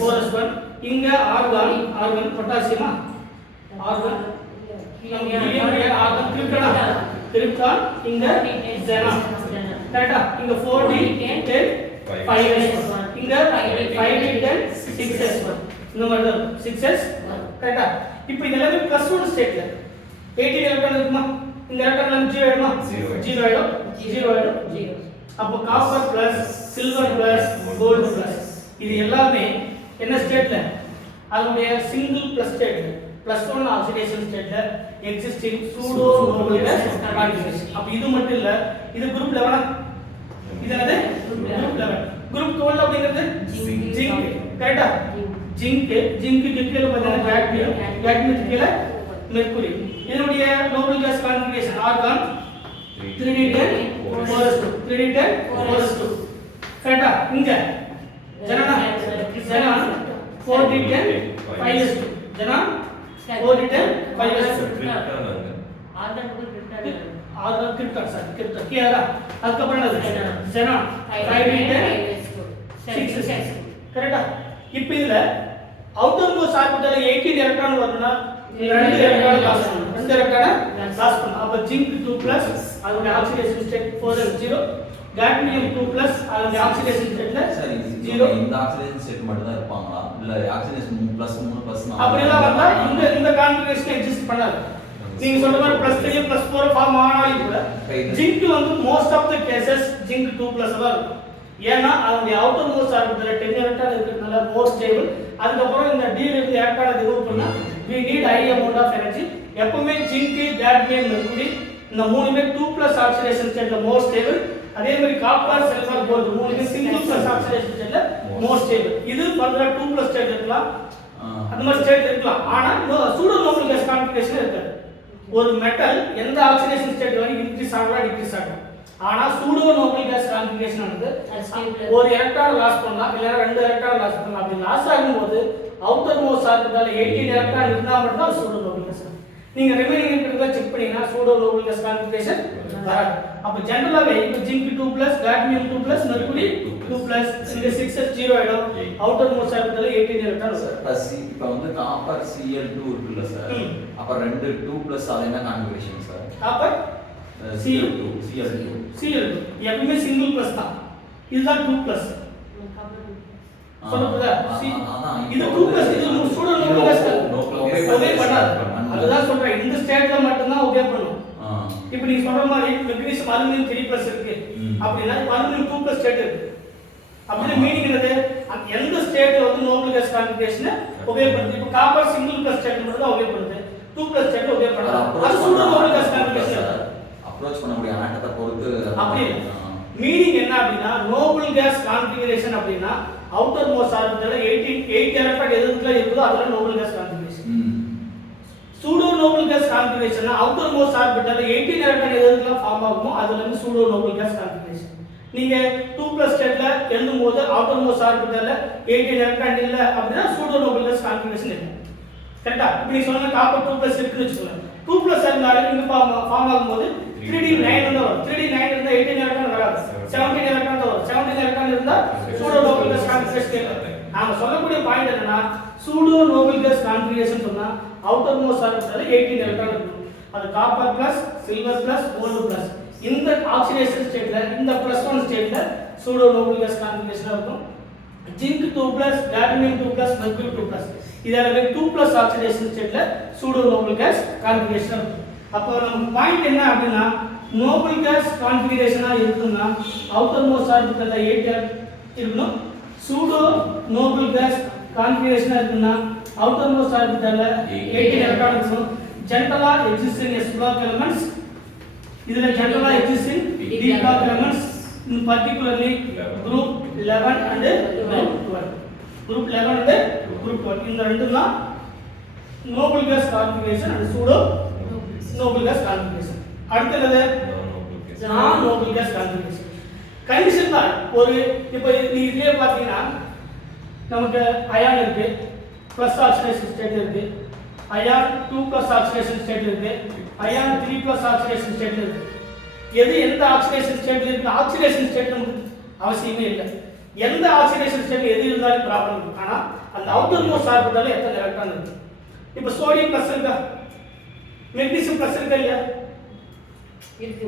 4s1 இங்க ஆர்கான் பொட்டாசியமா? ஆர்கான் இங்க ஆர்கான் கிரிப்டான் இங்க xenon. கரெக்ட்டா? இங்க 4d 10 5s1 இங்க 5d 10 6s1 இந்த மாதிரி தான் 6s. கரெக்ட்டா? இப்போ இதெல்லாம் +1 ஸ்டேட்ல 18 எலக்ட்ரான் இருக்குமா? இந்த எலக்ட்ரான் 0 ஆயிடுமா 0 ஆயிடும் 0 ஆயிடும் 0. அப்ப copper plus silver plus gold plus இது எல்லாமே என்ன ஸ்டேட்ல அதனுடைய சிங்கிள் பிளஸ் ஸ்டேட் +1 ஆக்சிடேஷன் ஸ்டேட்ல existing pseudo noble gas configuration. அப்ப இது மட்டும் இல்ல இது குரூப் 11 இது என்னது குரூப் 11. குரூப் 12 அப்படிங்கிறது ஜிங்க் கரெக்ட்டா ஜிங்க் கீழ பார்த்தா கேட்மியம் கீழ மெர்க்குரி. இதனுடைய Nobel gas configuration argon 3d10 4s2 கரெக்ட்டா. இங்க ஜனான் 4d10 5s2 ஜனான் 4d10 5s2 argon krypton Kiara. அதுக்கப்புறம் என்னது ஜனான் 5d10 6s2 கரெக்ட்டா. இப்போ இதுல அவுட்டர் மோஸ்ட் ஆர்பிட்டல்ல 18 எலக்ட்ரான் வரும்னா ரெண்டு எலக்ட்ரான் லாஸ் பண்ணும். அப்ப ஜிங்க் 2+ அதோட ஆக்சிடேஷன் ஸ்டேட் 4s0 காட்மியம் 2+ அதோட ஆக்சிடேஷன் ஸ்டேட்ல 0. இந்த ஆக்சிடேஷன் ஸ்டேட் மட்டும் தான் இருப்பாங்களா இல்ல ஆக்சிடேஷன் 3+3+4 அப்படிலாம் வந்தா இந்த கான்ஃபிகரேஷன் எக்ஸிஸ்ட் பண்ணாது. நீங்க சொல்ற மாதிரி +3 +4 ஃபார்ம் ஆனாலும் கூட ஜிங்க் வந்து most of the cases zinc 2+ தான் இருக்கும். ஏன்னா அதோட அவுட்டர் மோஸ்ட் ஆர்பிட்டல்ல 10 எலக்ட்ரான் இருக்கிறதுனால மோர் ஸ்டேபிள். அதுக்கப்புறம் இந்த d ல இருந்து எலக்ட்ரானை ரிமூவ் பண்ணா we need high amount of energy. எப்பவுமே ஜிங்க் கேட்மியம் மெர்க்குரி இந்த மூணுமே 2+ ஆக்சிடேஷன் ஸ்டேட்ல மோர் ஸ்டேபிள். அதே மாதிரி காப்பர் சில்வர் கோல்ட் மூணுமே சிங்கிள் + ஆக்சிடேஷன் ஸ்டேட்ல மோர் ஸ்டேபிள். இது பண்ற 2+ ஸ்டேட் இருக்கலாம் அந்த மாதிரி ஸ்டேட் இருக்கலாம். ஆனா சூடோ நோபல் கேஸ் கான்ஃபிகரேஷன் இருக்காது. ஒரு மெட்டல் எந்த ஆக்சிடேஷன் ஸ்டேட் வரைக்கும் இன்க்ரீஸ் ஆகலாம் டிக்ரீஸ் ஆகும். ஆனா சூடோ நோபல் கேஸ் கான்ஃபிகரேஷன் வந்து ஒரு எலக்ட்ரான் லாஸ் பண்ணலாம் இல்ல ரெண்டு எலக்ட்ரான் லாஸ் பண்ணலாம். அப்படி லாஸ் ஆகும்போது அவுட்டர் மோஸ்ட் ஆர்பிட்டல்ல 18 எலக்ட்ரான் இருந்தா மட்டும் தான் சூடோ நோபல் கேஸ். நீங்க ரிமைனிங் இருக்கிறத செக் பண்ணீங்கன்னா சூடோ நோபல் கேஸ் கான்ஃபிகரேஷன் வராது. அப்ப ஜெனரலாவே இப்போ ஜிங்க் 2+ காட்மியம் 2+ மெர்க்குரி 2+ இந்த 6s0 ஆயிடும். அவுட்டர் மோஸ்ட் ஆர்பிட்டல்ல 18 எலக்ட்ரான் சார். இப்போ வந்து காப்பர் Cl2 இருக்குல்ல சார். அப்ப ரெண்டு 2+ அது என்ன கான்ஃபிகரேஷன் சார்? காப்பர் Cl2 எப்பவுமே சிங்கிள் பிளஸ் தான். இதுதான் 2+. சொல்லுங்க இது 2+ இது சூடோ நோபல் கேஸ் ஒபே பண்ணாது. அதுதான் சொல்றேன் இந்த ஸ்டேட்ல மட்டும் தான் ஒபே பண்ணும். இப்போ நீங்க சொல்ற மாதிரி மெக்னீசியம் அலுமினியம் 3+ இருக்கு அப்படினா அலுமினியம் 2+ ஸ்டேட் இருக்கு. அப்படினா மீனிங் என்னது எந்த ஸ்டேட்ல வந்து நோபல் கேஸ் கான்ஃபிகரேஷன் ஒபே பண்ணுது. இப்போ காப்பர் சிங்கிள் பிளஸ் ஸ்டேட் மட்டும் தான் ஒபே பண்ணுது. 2+ ஸ்டேட் ஒபே பண்ணாது. அது pseudo noble gas configuration approach பண்ணக்கூடிய ஆட்டத்தை பொறுத்து அப்படி மீனிங் என்ன அப்படினா நோபல் கேஸ் கான்ஃபிகரேஷன் அப்படினா அவுட்டர் மோஸ்ட் ஆர்பிட்டல்ல 8 எலக்ட்ரான் எதுக்குள்ள இருக்குதோ அதெல்லாம் noble gas configuration. Pseudo noble gas configuration outer most ஆர்பிட்டல்ல 18 எலக்ட்ரான் எதுக்குள்ள ஃபார்ம் ஆகுமோ அதுல இருந்து சூடோ நோபல் கேஸ் கான்ஃபிகரேஷன். நீங்க 2+ ஸ்டேட்ல எழுதும்போது அவுட்டர் மோஸ்ட் ஆர்பிட்டல்ல 18 எலக்ட்ரான் இல்ல அப்படினா சூடோ நோபல் கேஸ் கான்ஃபிகரேஷன் இல்ல. கரெக்ட்டா. இப்போ நீ சொன்ன காப்பர் 2+ இருக்குன்னு வெச்சுக்கோங்க. 2+ இருந்தாலும் இங்க ஃபார்ம் ஆகும்போது 3d9 வந்து வரும். 3d9 இருந்தா 18 எலக்ட்ரான் வராது. 17 எலக்ட்ரான் தான் வரும். 17 எலக்ட்ரான் இருந்தா சூடோ நோபல் கேஸ் கான்ஃபிகரேஷன் இல்ல. நாம சொல்லக்கூடிய பாயிண்ட் என்னன்னா சூடோ நோபல் கேஸ் கான்ஃபிகரேஷன் சொன்னா அவுட்டர் மோஸ்ட் ஆர்பிட்டல்ல 18 எலக்ட்ரான் இருக்கும். அது copper plus silver plus gold plus இந்த ஆக்சிடேஷன் ஸ்டேட்ல இந்த +1 ஸ்டேட்ல சூடோ நோபல் கேஸ் கான்ஃபிகரேஷன் இருக்கும். ஜிங்க் 2+ காட்மியம் 2+ மெர்க்குரி 2+ இதெல்லாம் 2+ ஆக்சிடேஷன் ஸ்டேட்ல சூடோ நோபல் கேஸ் கான்ஃபிகரேஷன் இருக்கும். அப்போ நம்ம பாயிண்ட் என்ன அப்படினா நோபல் கேஸ் கான்ஃபிகரேஷனா இருக்குன்னா அவுட்டர் மோஸ்ட் ஆர்பிட்டல்ல 8 இருக்கணும். சூடோ நோபல் கேஸ் கான்ஃபிகரேஷனா இருக்குன்னா அவுட்டர் மோஸ்ட் ஆர்பிட்டல்ல 18 எலக்ட்ரான் இருக்கும். ஜெனரலா எக்ஸிஸ்டிங் s block elements இதுல ஜெனரலா existing d block elements in particularly group 11 and group 12. group 11 and group 12 இந்த ரெண்டுலாம் noble gas configuration and pseudo noble gas configuration. அடுத்தது non noble gas configuration condition தான். ஒரு இப்போ நீ இதே பாத்தீங்கன்னா நமக்கு அயான் இருக்கு + ஆக்சிடேஷன் ஸ்டேட் இருக்கு. அயான் 2+ ஆக்சிடேஷன் ஸ்டேட் இருக்கு. அயான் 3+ ஆக்சிடேஷன் ஸ்டேட் இருக்கு. எது எந்த ஆக்சிடேஷன் ஸ்டேட்ல இருக்கு ஆக்சிடேஷன் ஸ்டேட் நமக்கு அவசியமே இல்லை. எந்த ஆக்சிடேஷன் ஸ்டேட் எது இருந்தாலும் ப்ராப்ளம் இருக்கு. ஆனா அந்த அவுட்டர் மோஸ்ட் ஆர்பிட்டல்ல எத்தனை எலக்ட்ரான் இருக்கு. இப்போ சோடியம் ப்ளஸ் இருக்கா மெக்னீசியம் ப்ளஸ் இருக்கா இல்லையா இருக்கு.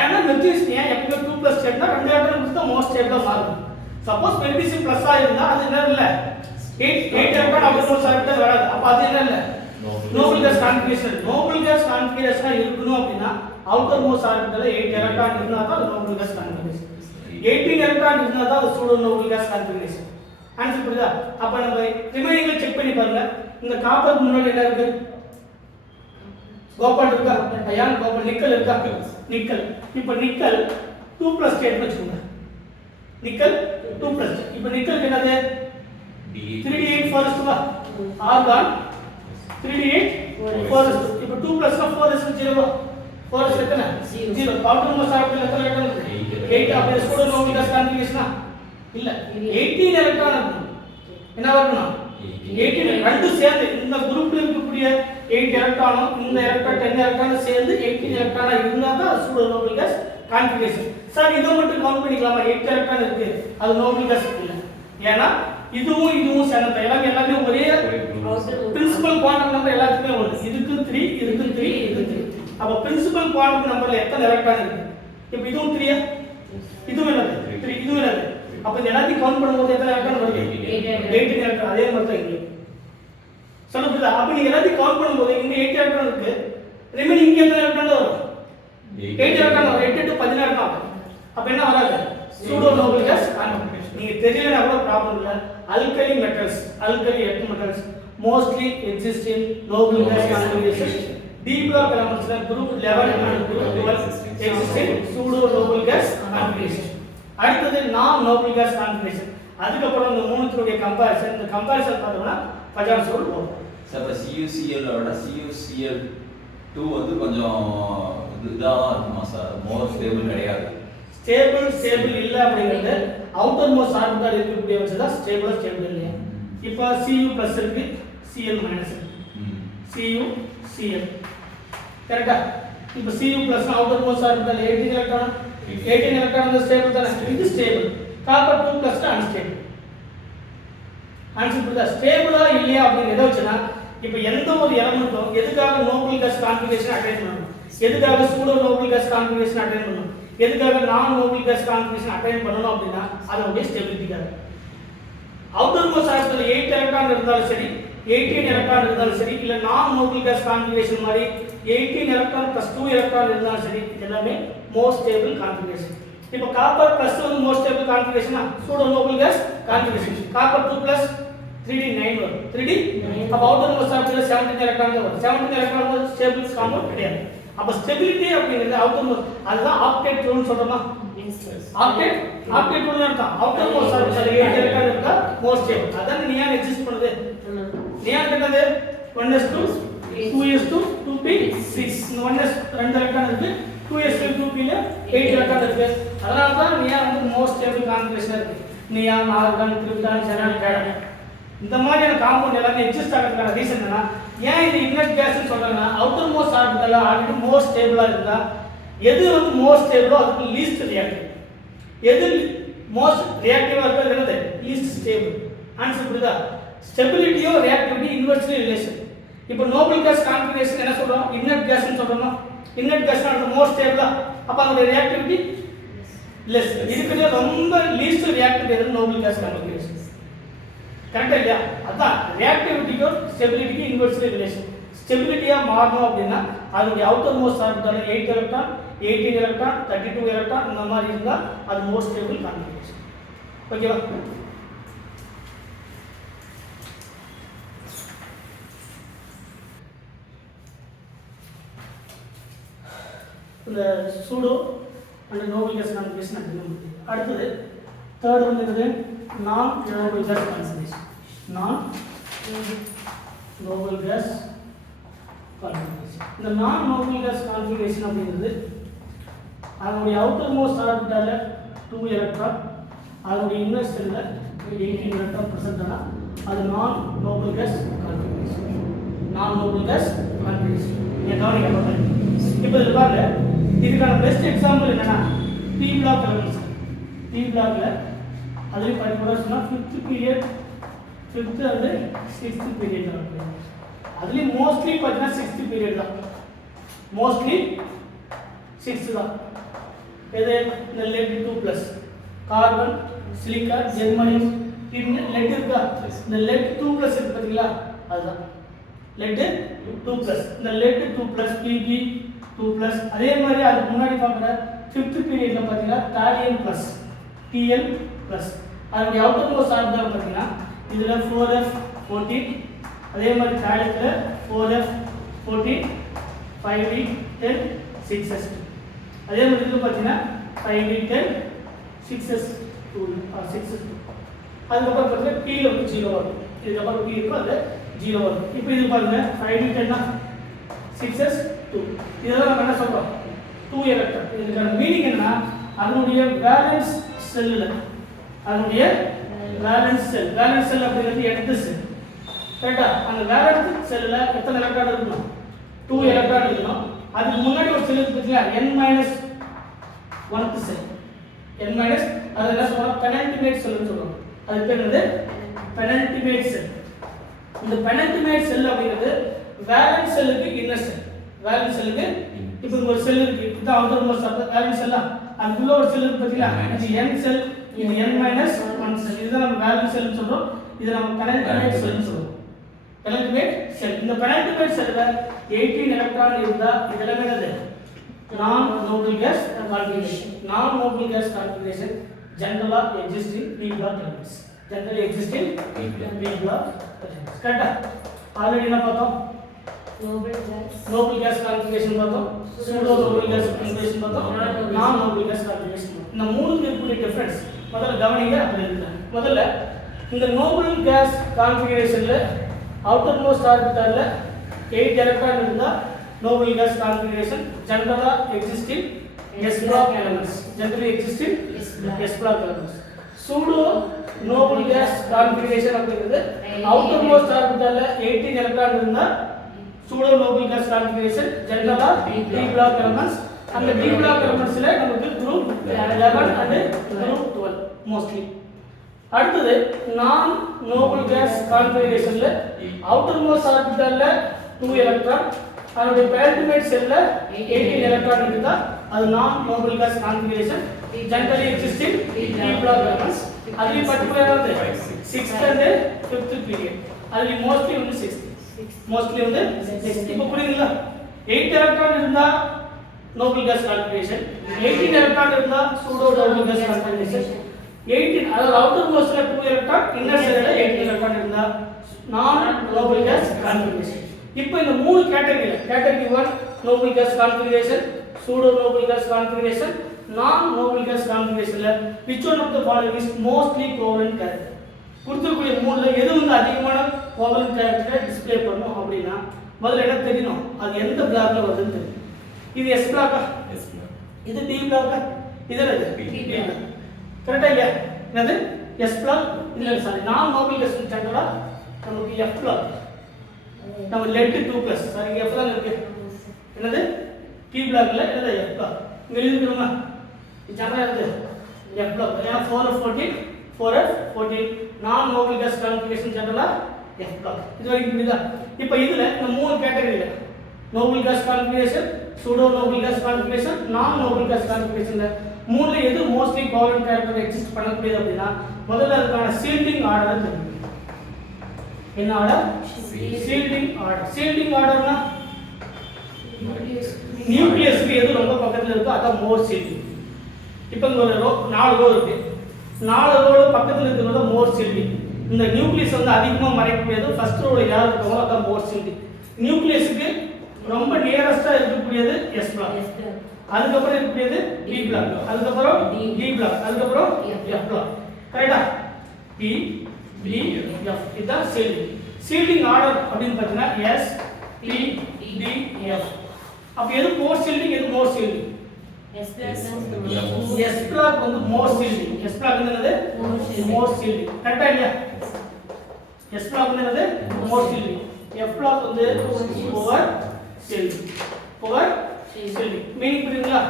ஏன்னா மெக்னீசியம் எப்பவுமே 2+ ஸ்டேட்னா 2 எலக்ட்ரான் கொடுத்தா மோஸ்ட் ஸ்டேபிளா மாறும். சப்போஸ் மெக்னீசியம் ப்ளஸ் இருந்தா அது என்ன இல்ல 8 எலக்ட்ரான் அவுட்டர் மோஸ்ட் ஆர்பிட்டல் வராது. அப்ப அது என்ன இல்ல noble gas configuration. Noble gas கான்ஃபிகரேஷனா இருக்கணும் அப்படின்னா அவுட்டர் மோஸ்ட் ஆர்பிட்டல்ல 8 எலக்ட்ரான் இருந்தா தான் அது நோபல் கேஸ் கான்ஃபிகரேஷன். 18 எலக்ட்ரான் இருந்தா தான் அது pseudo noble gas configuration. Answer புரியுதா? அப்ப நம்ம ரிமைனிங்ல செக் பண்ணி பாருங்க. இந்த காப்பருக்கு முன்னாடி என்ன இருக்கு? கோபால் இருக்கா? அயான் கோபால். நிக்கல் இருக்கா? நிக்கல். இப்போ நிக்கல் 2+ ஸ்டேட் வச்சுக்கோங்க. நிக்கல் 2+. இப்போ நிக்கல் என்னது? 3d8 forest வா? Argon 3d8 forest. இப்போ 2+ னா 4s 0. 4s எத்தனை? 0. அவுட்டர் மோஸ்ட் ஆர்பிட்டல் எத்தனை எலக்ட்ரான் இருக்கு? 8. அப்ப சூடோ நோபல் கேஸ் கான்ஃபிகரேஷனா? இல்ல. 18 எலக்ட்ரான் இருக்கும். என்ன வரணும்? 18 ரெண்டு சேர்ந்து இந்த குரூப்ல இருக்கக்கூடிய 8 எலக்ட்ரானும் இந்த எலக்ட்ரான் 10 எலக்ட்ரானும் சேர்ந்து 18 எலக்ட்ரானா இருந்தா தான் pseudo noble gas configuration. Sir இதை மட்டும் கவுண்ட் பண்ணிக்கலாமா? 8 எலக்ட்ரான் இருக்கு, அது நோபல் கேஸ் இல்ல. ஏன்னா இதுவும் சேர்ந்த எல்லாமே ஒரே பிரின்சிபல் குவாண்டம் நம்பர் எல்லாத்துக்குமே ஒன்று. இதுக்கு 3, இதுக்கு 3, இதுக்கு 3. அப்ப பிரின்சிபல் குவாண்டம் நம்பர்ல எத்தனை எலக்ட்ரான் இருக்கு? இப்போ இதுவும் 3யா? இதுவும் என்னது? 3. இதுவும் என்னது? அப்ப இந்த எல்லாத்தையும் கவுண்ட் பண்ணும்போது எத்தனை எலக்ட்ரான் வருது? 18 எலக்ட்ரான். அதே மாதிரி தான் இங்க சொல்லுங்க. அப்ப நீங்க எல்லாத்தையும் கவுண்ட் பண்ணும்போது இங்க 8 எலக்ட்ரான் இருக்கு, ரிமைனிங் இங்க எத்தனை எலக்ட்ரான் வரும்? 8 எலக்ட்ரான் வரும். 8 to 16 ஆகும். அப்ப என்ன வராது? Pseudo noble gas configuration. நீங்க தெரியலனா கூட ப்ராப்ளம் இல்ல. Alkali metals, alkali earth metals mostly exist in noble gas configuration. D block elements group 11 and group 12 exist in pseudo noble gas configuration. அடுத்தது நான் நோபல் கேஸ் கான்ஃபிகரேஷன். அதுக்கு அப்புறம் இந்த மூணுத்துடைய comparison. இந்த comparison பார்த்தோம்னா பஜார் சோல் போகும். Sir இப்ப CuCl ஓட CuCl2 வந்து கொஞ்சம் இதாக இருக்குமா சார்? மோர் ஸ்டேபிள் கிடையாது. ஸ்டேபிள் இல்ல அப்படிங்கிறது அவுட்டர் மோஸ்ட் ஆர்பிட்டல் இருக்கக்கூடிய வச்சு தான் ஸ்டேபிள் இல்லையா? இப்போ Cu+ இருக்கு, Cl- இருக்கு. CuCl கரெக்ட்டா? இப்போ Cu+ outer most orbital 18 electron. 18 electron வந்து ஸ்டேபிள் தானே? இது ஸ்டேபிள். Copper 2+ unstable. ஆன்சர் புரியுதா? ஸ்டேபிளா இல்லையா அப்படின்னு எதை வச்சுனா இப்போ எந்த ஒரு எலமெண்ட்டும் எதுக்காக நோபல் கேஸ் கான்ஃபிகரேஷன் அட்டைன் பண்ணணும், எதுக்காக pseudo noble gas configuration attain பண்ணணும், எதுக்காக நான் நோபல் கேஸ் கான்ஃபிகரேஷன் அட்டைன் பண்ணணும் அப்படின்னா அதோட ஸ்டெபிலிட்டிக்காக. அவுட்டர் மோஸ்ட் ஆர்பிட்டல் 8 எலக்ட்ரான் இருந்தாலும் சரி, 18 எலக்ட்ரான் இருந்தாலும் சரி, இல்ல நான் நோபல் கேஸ் கான்ஃபிகரேஷன் மாதிரி 18 எலக்ட்ரான் + 2 எலக்ட்ரான் இருந்தாலும் சரி, எல்லாமே மோஸ்ட் ஸ்டேபிள் கான்ஃபிகரேஷன். இப்போ காப்பர் + வந்து மோஸ்ட் ஸ்டேபிள் கான்ஃபிகரேஷனா pseudo noble gas configuration. Copper 2+ 3d9 வரும். 3d அப்ப அவுட்டர் மோஸ்ட் ஆர்பிட்டல் 17 எலக்ட்ரான் தான் வரும். 17 எலக்ட்ரான் வந்து ஸ்டேபிள் காம்பவுண்ட் கிடையாது. அப்ப ஸ்டெபிலிட்டி அப்படிங்கிறது அவுட்டர் மோஸ்ட், அதுதான் ஆக்டேட் ரூல்னு சொல்றோமா? ஆக்டேட் ரூல் அர்த்தம் அவுட்டர் மோஸ்ட் ஆர்பிட்டல் 8 எலக்ட்ரான் இருக்கா மோஸ்ட் ஸ்டேபிள். அதான் நியான் எக்ஸிஸ்ட் பண்ணுது. நியான் என்னது? 1s2 2s2 2p6. இந்த 1s 2 எலக்ட்ரான் இருக்கு, 2s2 2p ல 8 எலக்ட்ரான் இருக்கு. அதனால தான் நியான் வந்து மோஸ்ட் ஸ்டேபிள் கான்ஃபிகரேஷன் இருக்கு. நியான், ஆர்கான், கிரிப்டான், செரான், கேடமியம் இந்த மாதிரியான காம்பவுண்ட் எல்லாமே எக்ஸிஸ்ட் ஆகிறதுக்கான ரீசன் என்ன? ஏன் இது இன்னட் கேஸ்னு சொல்றாங்கன்னா outer most orbital already most ஸ்டேபிளா இருந்தா எது வந்து மோஸ்ட் ஸ்டேபிளோ அதுக்கு லீஸ்ட் ரியாக்டிவ், எது மோஸ்ட் ரியாக்டிவா இருக்கிறது என்னது? Least stable. ஆன்சர் புரியுதா? ஸ்டெபிலிட்டியோ ரியாக்டிவிட்டி இன்வெர்ஸ்லி ரிலேஷன். இப்போ நோபல் கேஸ் கான்ஃபிகரேஷன் என்ன சொல்றோம்? இன்னட் கேஸ்னு சொல்றோம். இன்னட் கேஸ்னா அது மோஸ்ட் ஸ்டேபிளா, அப்ப அதோட ரியாக்டிவிட்டி லெஸ். இதுக்கு ரொம்ப லீஸ்ட் ரியாக்டிவ் எது? Nobel gas configuration. கரெக்டா இல்லையா? அதான் ரியாக்டிவிட்டிக்கும் ஸ்டெபிலிட்டிக்கும் இன்வெர்ஸ்லி ரிலேஷன். ஸ்டெபிலிட்டியா மாறணும் அப்படின்னா அதோட outer most orbital 8 electron, 18 electron, 32 electron இந்த மாதிரி இருந்தா அது மோஸ்ட் ஸ்டேபிள் கான்ஃபிகரேஷன். ஓகேவா? இந்த pseudo and noble gas configuration அப்படின்னு. அடுத்தது தேர்ட் வந்து என்னது? Non noble gas configuration. Non noble gas configuration. இந்த நான் நோபல் கேஸ் கான்ஃபிகரேஷன் அப்படிங்கிறது அதனுடைய அவுட்டர் மோஸ்ட் ஆர்பிட்டல்ல 2 எலக்ட்ரான், அதனுடைய இன்னர் செல்ல 18 எலக்ட்ரான் பிரசன்ட் ஆனா அது non noble gas configuration. Non noble gas configuration. நீங்க கவனிக்க. இப்போ இது பாருங்க, இதுக்கான பெஸ்ட் எக்ஸாம்பிள் என்னன்னா P block எலமெண்ட்ஸ். P blockல அதுலயும் படிப்பதா சொன்னா 5th period, 5th and 6th period இருக்கு. அதுலயும் மோஸ்ட்லி பார்த்தா 6th பீரியட் தான். மோஸ்ட்லி 6th தான். இது இந்த lead 2+ கார்பன், சிலிக்கான், ஜெர்மனியம், இந்த lead இருக்கா? இந்த lead 2+ இருக்கு பாத்தீங்களா? அதுதான் லெட் 2+. இந்த லெட் 2+, Pb 2+. அதே மாதிரி அதுக்கு முன்னாடி பார்க்குற 5th பீரியட்ல பார்த்தீங்கன்னா தாலியம் ப்ளஸ் Tl ப்ளஸ். அதனுடைய அவுட்டர் மோஸ்ட் ஆர்பிட்டால் பார்த்தீங்கன்னா இதில் 4f14, அதே மாதிரி தாலியத்தில் 4f14, 5d10, 6s2. அதே மாதிரி இதில் பார்த்தீங்கன்னா 5d10, 6s2 6s2. அதுக்கப்புறம் பார்த்தீங்கன்னா Pல வந்து 0 வரும். இதுக்கப்புறம் P இருக்கும் அது 0 வரும். இப்போ இது பாருங்க 5d10 6s2. இதெல்லாம் நம்ம என்ன சொல்றோம் 2 எலக்ட்ரான். இதுக்கான மீனிங் என்ன, அதனுடைய வேலன்ஸ் செல்லில் அதனுடைய வேலன்ஸ் செல் அப்படிங்கிறது எர்த் செல் கரெக்டா. அந்த வேலன்ஸ் செல்லில் எத்தனை எலக்ட்ரான் இருக்கணும் 2 எலக்ட்ரான் இருக்கணும். அதுக்கு முன்னாடி ஒரு செல் இருக்கு பார்த்தீங்களா n-1th செல் n- அது என்ன சொல்றோம் பெனல்டிமேட் செல்னு சொல்றோம். அது பேர் என்னது பெனல்டிமேட் செல். இந்த பெனல்டிமேட் செல் அப்படிங்கிறது வேலன்ஸ் செல்லுக்கு இன்னர் செல். வேலன்ஸ் செல்லுக்கு இப்போ ஒரு செல் இருக்கு, இதுதான் அவுட்டர் மோஸ்ட் ஆஃப் வேலன்ஸ் செல். அதுக்குள்ள ஒரு செல் இருக்கு பார்த்தீங்களா, இது n செல், இது n-1 செல். இதுதான் நம்ம வேலன்ஸ் செல்னு சொல்றோம். இது நம்ம பெனல்டிமேட் செல்னு சொல்றோம். Penultimate shell. இந்த பெனல்டிமேட் செல்ல 18 எலக்ட்ரான் இருந்தா இதெல்லாம் என்னது non noble gas configuration. Non noble gas configuration ஜெனரலா existing p block elements. Generally existing p block elements. கரெக்ட்டா. ஆல்ரெடி என்ன பார்த்தோம் நோபல் கேஸ் கான்ஃபிகரேஷன் பார்த்தோம், சூடோ நோபல் கேஸ் கான்ஃபிகரேஷன் பார்த்தோம், நான் நோபல் கேஸ் கான்ஃபிகரேஷன். இந்த மூணுக்கு இருக்கக்கூடிய டிஃபரன்ஸ் முதல்ல கவனிங்க. அப்படி இருக்கு முதல்ல இந்த நோபல் கேஸ் கான்ஃபிகரேஷன்ல அவுட்டர் மோஸ்ட் ஆர்பிட்டால்ல 8 எலக்ட்ரான் இருந்தா நோபல் கேஸ் கான்ஃபிகரேஷன் ஜெனரலா existing s block elements. Generally existing s block elements. Pseudo noble gas configuration அப்படிங்கிறது அவுட்டர் மோஸ்ட் ஆர்பிட்டால்ல 18 எலக்ட்ரான் இருந்தா சூடோ நோபல் கேஸ் கான்ஃபிகரேஷன் ஜெனரலா p block elements. அந்த p block elementsல நமக்கு group 11 and group 12 mostly. அடுத்து non noble gas கான்ஃபிகரேஷன்ல outer most ஆர்பிட்டால்ல 2 எலக்ட்ரான், அதனுடைய பெனல்டிமேட் செல்ல 18 எலக்ட்ரான் இருந்தா அது non noble gas configuration generally existing p block elements. அதுல பர்టిక్యులரா வந்து 6th and 5th பீரியட் அதுல மோஸ்ட்லி வந்து 6th மோஸ்ட்லி வந்து 6th. இப்போ புரியுதுங்களா, 8 எலக்ட்ரான் இருந்தா நோபல் கேஸ் கான்ஃபிகரேஷன், 18 எலக்ட்ரான் இருந்தா சூடோ நோபல் கேஸ் கான்ஃபிகரேஷன், 18 அதாவது அவுட்டர் மோஸ்ட்ல 2 எலக்ட்ரான், இன்னர் செல்ல 18 எலக்ட்ரான் இருந்தா நான் நோபல் கேஸ் கான்ஃபிகரேஷன். இப்போ இந்த மூணு கேட்டகரியில category 1 noble gas configuration, pseudo noble gas configuration, non noble gas கான்ஃபிகரேஷன்ல which one of the following is mostly covalent character. கொடுத்திருக்கிற மூணுல எது வந்து அதிகமான covalent character டிஸ்ப்ளே பண்ணும் அப்படினா முதல்ல என்ன தெரியணும், அது எந்த பிளாக்ல வருதுன்னு தெரியும். இது S பிளாக்கா, இது D பிளாக்கா, இது என்னது P பிளாக். கரெக்ட்டா இல்லையா? என்னது S பிளாக் இல்ல சாரி நான் நோபல் கேஸ் ஜெனரலா நமக்கு F பிளாக். நம்ம லெட் 2+ சாரி F தான் இருக்கு. என்னது P பிளாக்ல என்னது F பிளாக். இங்க எழுதிக்கணுமா ஜெனரலா இருக்கு F பிளாக். ஏன்னா 4f14 4f14 non noble gas configuration ஜெனரலா F பிளாக். இது வரைக்கும் புரியுதா? இப்போ இதுல இந்த மூணு கேட்டகரியில noble gas configuration, pseudo noble gas configuration, non noble gas கான்ஃபிகரேஷன்ல மூணுல எது மோஸ்ட்லி கோவலன்ட் கேரக்டர் எக்ஸிஸ்ட் பண்ணக்கூடியது அப்படினா முதல்ல அதுக்கான ஷீல்டிங் ஆர்டர் தெரியும். என்ன ஆர்டர்? Shielding order. ஷீல்டிங் ஆர்டர்னா நியூக்ளியஸ்க்கு எது ரொம்ப பக்கத்துல இருக்கோ அதான் மோர் ஷீல்டிங். இப்போ இங்க ஒரு 4 ரோ இருக்கு, 4 ரோல பக்கத்துல இருக்கிறது மோர் ஷீல்டிங். இந்த நியூக்ளியஸ் வந்து அதிகமா மறைக்கக்கூடியது ஃபர்ஸ்ட் ரோல யார் இருக்காங்களோ அதான் மோர் ஷீல்டிங். நியூக்ளியஸ்க்கு ரொம்ப நியரஸ்டா இருக்கக்கூடியது S பிளாக், அதுக்கப்புறம் இருக்கக்கூடியது P பிளாக், அதுக்கப்புறம் D பிளாக், அதுக்கப்புறம் F பிளாக். கரெக்ட்டா? P D F இதுதான் ஷீல்டிங். ஷீல்டிங் ஆர்டர் அப்படின்னு பார்த்தீங்கன்னா S P D F. அப்ப எது மோர் ஷீல்டிங் எது மோர் ஷீல்டிங்? S பிளாக் வந்து மோர் ஷீல்டிங். S பிளாக் வந்து என்னது மோர் ஷீல்டிங். கரெக்ட்டா இல்லையா? S பிளாக் வந்து என்னது மோர் ஷீல்டிங். F பிளாக் வந்து over shielding. Over shielding meaning புரியுங்களா?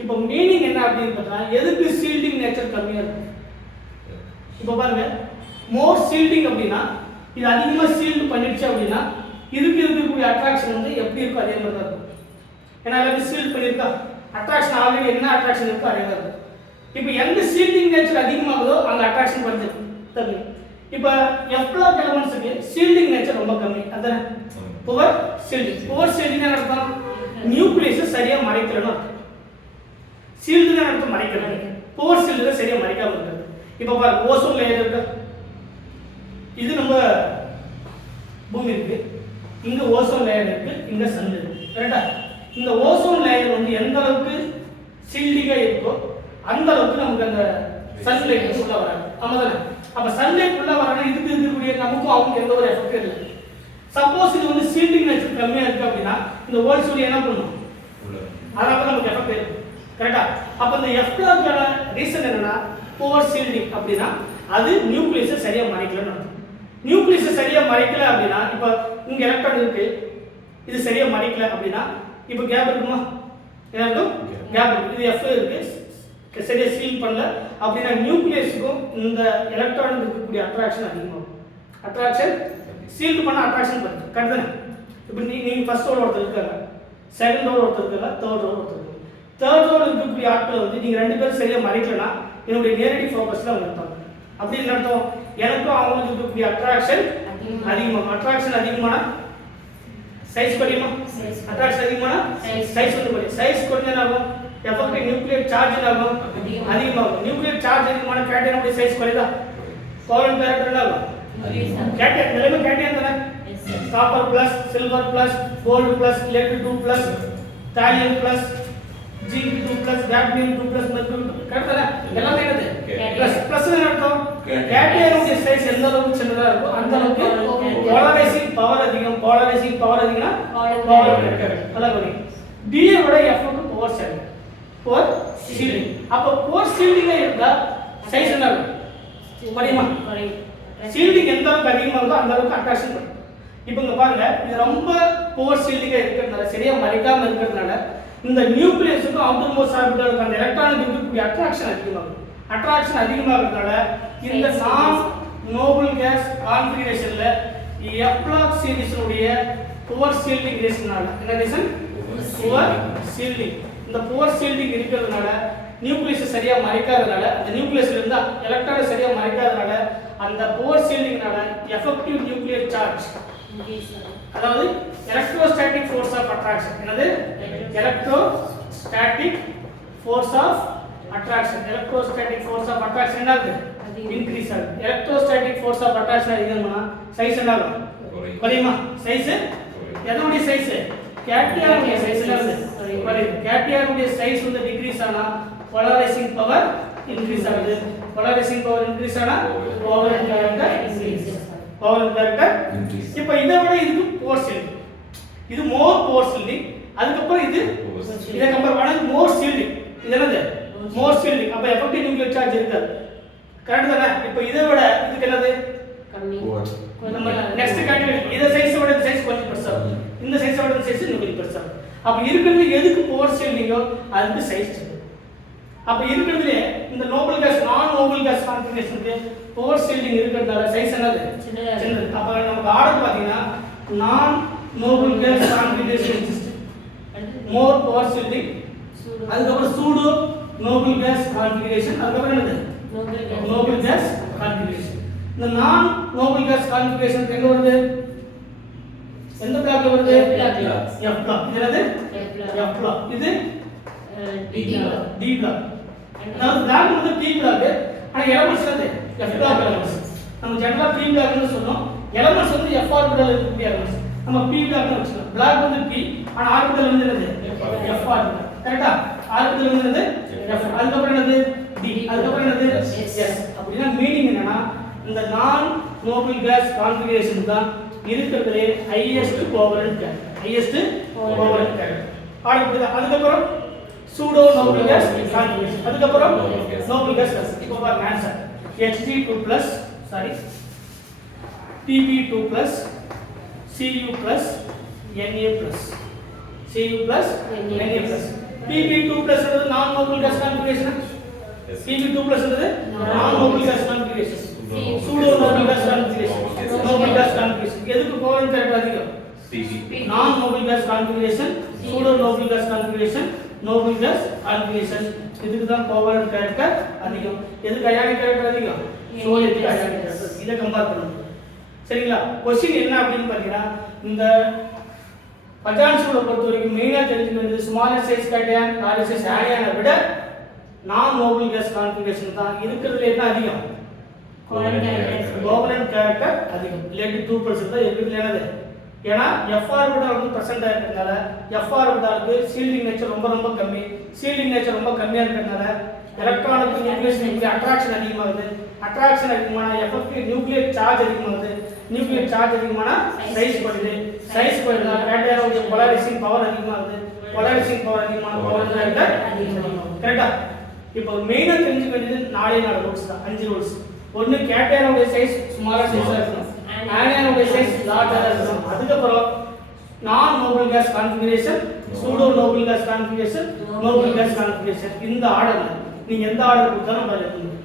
இப்போ மீனிங் என்ன அப்படின்னு பார்த்தா எதுக்கு ஷீல்டிங் நேச்சர் கம்மியா இருக்கு? இப்போ பாருங்க மோர் ஷீல்டிங் அப்படின்னா இது அதிகமா ஷீல்ட் பண்ணிடுச்சு அப்படின்னா இதுக்கு இருக்கக்கூடிய அட்ராக்ஷன் வந்து எப்படி இருக்கும் அதே மாதிரி தான் இருக்கும். ஏன்னா எல்லாமே ஷீல்ட் பண்ணியிருக்கா, அட்ராக்ஷன் ஆல்ரெடி என்ன அட்ராக்ஷன் இருக்கோ அதே தான் இருக்கும். இப்போ எந்த ஷீல்டிங் நேச்சர் அதிகமாகுதோ அங்கே அட்ராக்ஷன் குறைஞ்சிருக்கும். இப்போ எஃப் பிளாக் எலிமெண்ட்ஸ்க்கு ஷீல்டிங் நேச்சர் ரொம்ப கம்மி. அதான் புவர் ஷீல்டிங். புவர் ஷீல்டிங் அர்த்தம் நியூக்ளியஸ் சரியா மறைக்கலன்னு அர்த்தம். ஷீல்டுனா அர்த்தம் மறைக்கல. புவர் ஷீல்டு சரியா மறைக்காம இருக்குது. இப்போ பாருங்க ஓசோன் லேயர் இருக்கு. இது நம்ம பூமி இருக்கு, இங்க ஓசோன் லேயர் இருக்கு, இங்க சன் இருக்கு. கரெக்ட்டா? இந்த ஓசோன் லேயர் வந்து எந்த அளவுக்கு ஷீல்டிங்கா இருக்கோ அந்த அளவுக்கு நமக்கு அந்த சன்லைட் உள்ள வராது. ஆமாதானே? அப்ப சன்லைட் உள்ள வரனா இதுக்கு இருக்கக்கூடிய நமக்கும் அவங்க எந்த ஒரு எஃபெக்ட் இல்லை. சப்போஸ் இது வந்து ஷீல்டிங் நேச்சர் கம்மியா இருக்கு அப்படின்னா இந்த ஹோல் சூரிய என்ன பண்ணும்? அதனால நமக்கு எஃபெக்ட் இருக்கு. கரெக்ட்டா? அப்ப இந்த எஃப் பிளாக்கோட ரீசன் என்னன்னா புவர் ஷீல்டிங் அப்படின்னா அது நியூக்ளியஸ் சரியா மறைக்கலன்னு அர்த்தம். நியூக்ளியஸ் சரியா மறைக்கல அப்படின்னா இப்போ இங்க எலக்ட்ரான் இருக்கு, இது சரியா மறைக்கல அப்படின்னா இப்போ கேப் இருக்குமா? என்ன இருக்கும்? கேப் இருக்கு. இது எஃப் இருக்கு, சரியா சீல் பண்ணல அப்படின்னா நியூக்ளியஸுக்கும் இந்த எலக்ட்ரானுக்கு இருக்கக்கூடிய அட்ராக்ஷன் அதிகமாகும். அட்ராக்ஷன் சீல் பண்ண அட்ராக்ஷன் பண்ணுது. கரெக்ட்? இப்போ நீங்க ஃபர்ஸ்ட் ரோல் ஒருத்தர் இருக்காங்க, செகண்ட் ரோல் ஒருத்தர் இருக்காங்க, தேர்ட் ரோல் ஒருத்தர் இருக்காங்க. தேர்ட் ரோல் இருக்கக்கூடிய ஆட்கள் வந்து நீங்க ரெண்டு பேரும் சரியா மறைக்கலனா என்னுடைய நேரடி ஃபோக்கஸ்ல அவங்க இருப்பாங்க. அப்படி என்ன அர்த்தம்? எனக்கும் அவங்களுக்கு இருக்கக்கூடிய அட்ராக்ஷன் அதிகமாகும். அட்ராக்ஷன் அதிகமான சைஸ் குறையுமா? அட்ராக்ஷன் அதிகமான சைஸ் வந்து குறையும். சைஸ் குறைஞ்சா ஆகும் எஃபெக்ட் நியூக்ளியர் சார்ஜ் ஆகும் அதிகமாகும். நியூக்ளியர் சார்ஜ் அதிகமான கேட்டையோட சைஸ் குறையுதா? கோவலன்ட் கேரக்டர் ஆகும் கேட்டை எல்லாமே கேட்டையன் தானே? Copper plus, silver plus, gold plus, lead 2 plus, thallium plus, zinc 2 plus, cadmium 2 plus, mercury கரெக்ட்டா? எல்லாமே என்னது? பிளஸ். பிளஸ் என்ன அர்த்தம்? கேட்டையோட சைஸ் எந்த அளவுக்கு சின்னதா இருக்கோ அந்த அளவுக்கு போலரைசிங் பவர் அதிகம். போலரைசிங் பவர் அதிகம்னா பவர் கிடைக்காது. அதான் புரியும். டி விட எஃப் க்கு பவர் சரி. Power shielding. அப்ப பவர் ஷீல்டிங்ல இருந்தா சைஸ் என்ன இருக்கும்? குறையுமா? ஷீல்டிங் எந்த அளவுக்கு அதிகமா இருக்கோ அந்த அளவுக்கு அட்ராக்ஷன் பண்ணும். இப்போ இங்க பாருங்க, இது ரொம்ப பவர் ஷீல்டிங்கா இருக்கிறதுனால சரியா மறைக்காம இருக்கிறதுனால இந்த நியூக்ளியஸுக்கும் அவுட்டர் மோஸ்ட் ஆர்பிட்டாலுக்கு அந்த எலக்ட்ரானுக்கு இருக்கக்கூடிய அட்ராக்ஷன் அதிகமாகும். அட்ராக்ஷன் அதிகமாகிறதுனால இந்த நான் நோபல் கேஸ் கான்ஃபிகரேஷன்ல எஃப் பிளாக் சீரிஸுடைய பவர் ஷீல்டிங் ரீசனால என்ன ரீசன்? Power shielding. இந்த பவர் ஷீல்டிங் இருக்கிறதுனால நியூக்ளியஸ் சரியா மறைக்காதனால அந்த நியூக்ளியஸ்ல இருந்து எலக்ட்ரான் சரியா மறைக்காதனால அந்த பவர் ஷீல்டிங்னால எஃபெக்டிவ் நியூக்ளியர் சார்ஜ் அதாவது எலக்ட்ரோஸ்டாட்டிக் ஃபோர்ஸ் ஆஃப் அட்ராக்ஷன் என்னது? Electrostatic force of attraction. Electrostatic force of attraction என்னது? இன்கிரீஸ் ஆகுது. எலக்ட்ரோஸ்டாட்டிக் ஃபோர்ஸ் ஆஃப் அட்ராக்ஷன் அதிகமானா சைஸ் என்ன ஆகும்? குறையுமா? சைஸ் எதனுடைய சைஸ்? கேட்டையோட சைஸ் என்னது? குறையும். கேட்டையோட சைஸ் வந்து டிக்ரீஸ் ஆனா போலரைசிங் பவர் இன்கிரீஸ் ஆகுது. போலரைசிங் பவர் இன்கிரீஸ் ஆனா covalent character increase. Covalent character increase. இப்போ இதை விட இது பவர் ஷீல்டிங். இது மோர் பவர் ஷீல்டிங். அதுக்கு அப்புறம் இது இத கம்பேர் பண்ணா மோர் ஷீல்டிங். இது என்னது? மோர் ஷீல்டிங். அப்ப எஃபெக்டிவ் நியூக்ளியர் சார்ஜ் இருக்காது. கரெக்ட் தானே? இப்போ இதை விட இதுக்கு என்னது? கம்மி. நம்ம நெக்ஸ்ட் கேட்டகரி இத சைஸ் விட இந்த சைஸ் கொஞ்சம் பெருசா இருக்கும். இந்த சைஸ் விட இந்த சைஸ் இன்னும் கொஞ்சம் பெருசா இருக்கும். அப்ப இருக்கிறது எதுக்கு பவர் ஷீல்டிங்கோ அதுக்கு சைஸ் சின்னது. அப்ப இருக்கிறதுல இந்த நோபல் கேஸ் நான் நோபல் கேஸ் கான்ஃபிகரேஷனுக்கு பவர் ஷீல்டிங் இருக்கிறதால சைஸ் என்னது? சின்னது. அப்ப நமக்கு ஆர்டர் பாத்தீங்கன்னா நான் நோபல் கேஸ் கான்ஃபிகரேஷன் எக்ஸிஸ்ட் மோர் பவர் ஷீல்டிங். அதுக்கு அப்புறம் சூடோ நோபல் கேஸ் கான்ஃபிகரேஷன். அதுக்கு அப்புறம் என்னது? Noble gas configuration. இந்த நான் நோபல் கேஸ் கான்ஃபிகரேஷன் எங்க வருது? எந்த பிளாக்ல வருது? F block. இது என்னது? F block. இது டி பிளாக். அதாவது பிளாக் வந்து டி பிளாக். ஆனா எலமெண்ட்ஸ் வந்து எஃப் பிளாக் எலமெண்ட்ஸ். நம்ம ஜெனரலா பி பிளாக்னு சொன்னோம். எலமெண்ட்ஸ் வந்து எஃப் ஆர்பிடல் இருக்கக்கூடிய எலமெண்ட்ஸ். நம்ம பி பிளாக்னு வச்சுக்கலாம். பிளாக் வந்து பி ஆனா ஆர்பிடல் வந்து என்னது? F orbital. கரெக்ட்டா? ஆர்பிடல் வந்து என்னது? எஃப். அதுக்கு அப்புறம் என்னது? டி. அதுக்கு அப்புறம் என்னது? எஸ். அப்படினா மீனிங் என்னன்னா இந்த நான் நோபல் கேஸ் கான்ஃபிகரேஷன் தான் இருக்கிறதுலே highest covalent character. Highest covalent character. அதுக்கு அப்புறம் சூடோ நோபல் கேஸ் கான்ஃபிகரேஷன். அதுக்கு அப்புறம் நோபல் கேஸ். இப்போ பாருங்க answer Hg2+ sorry Pb2+ Cu+ Na+. Cu+ Na+. Pb2+ is non-noble gas configuration. Pb2+ is non-noble gas configuration. Pseudo-noble gas configuration. Noble gas configuration. எதுக்கு covalent character அதிகம்? Non-noble gas configuration, pseudo-noble gas configuration, noble gas configuration. இதுக்கு தான் covalent character அதிகம். எதுக்கு ionic character அதிகம்? சோடியத்துக்கு ionic character. இதை compare பண்ணணும். சரிங்களா? கொஸ்டின் என்ன அப்படின்னு பார்த்தீங்கன்னா, இந்த பஜான்ஸோட பொறுத்த வரைக்கும் மெயினாக தெரிஞ்சுக்க வேண்டியது smaller size cation larger size ஆனியானை விட நான் நோபல் கேஸ் கான்ஃபிகரேஷன் தான் இருக்கிறதுல என்ன அதிகம், கோவலன்ட் கேரக்டர் அதிகம். லெட் 2% தான் எதுக்கு என்னது, ஏன்னா எஃப்ஆர் ஆர்பிட்டால் வந்து ப்ரெசென்ட் இருக்கிறதுனால எஃப்ஆர் ஆர்பிட்டாலுக்கு ஷீல்டிங் நேச்சர் ரொம்ப கம்மி. ஷீல்டிங் நேச்சர் ரொம்ப கம்மியாக இருக்கிறதுனால எலக்ட்ரானுக்கு நியூக்ளியஸ் அட்ராக்ஷன் அதிகமாகுது. அட்ராக்ஷன் அதிகமான எஃபெக்டிவ் நியூக்ளியர் சார்ஜ் அதிகமாகுது. நியூக்ளியர் சார்ஜ் அதிகமான சைஸ் குறையுது. சைஸ் குறையுதா கேட்டையானுடைய போலரைசிங் பவர் அதிகமாகுது. போலரைசிங் பவர் அதிகமான கோவலன்ட் கரெக்டா? இப்போ மெயினா தெரிஞ்சுக்க வேண்டியது 4 ரூல்ஸ் தான், 5 ரூல்ஸ். ஒன்னு கேட்டையானுடைய சைஸ் ஸ்மாலர் சைஸா இருக்கணும், ஆனியானுடைய சைஸ் லார்ஜரா இருக்கணும். அதுக்கப்புறம் non noble gas configuration, pseudo noble gas configuration, noble gas configuration. இந்த ஆர்டர்ல நீங்க எந்த ஆர்டர் கொடுத்தாலும் பதில் எழுதணும்.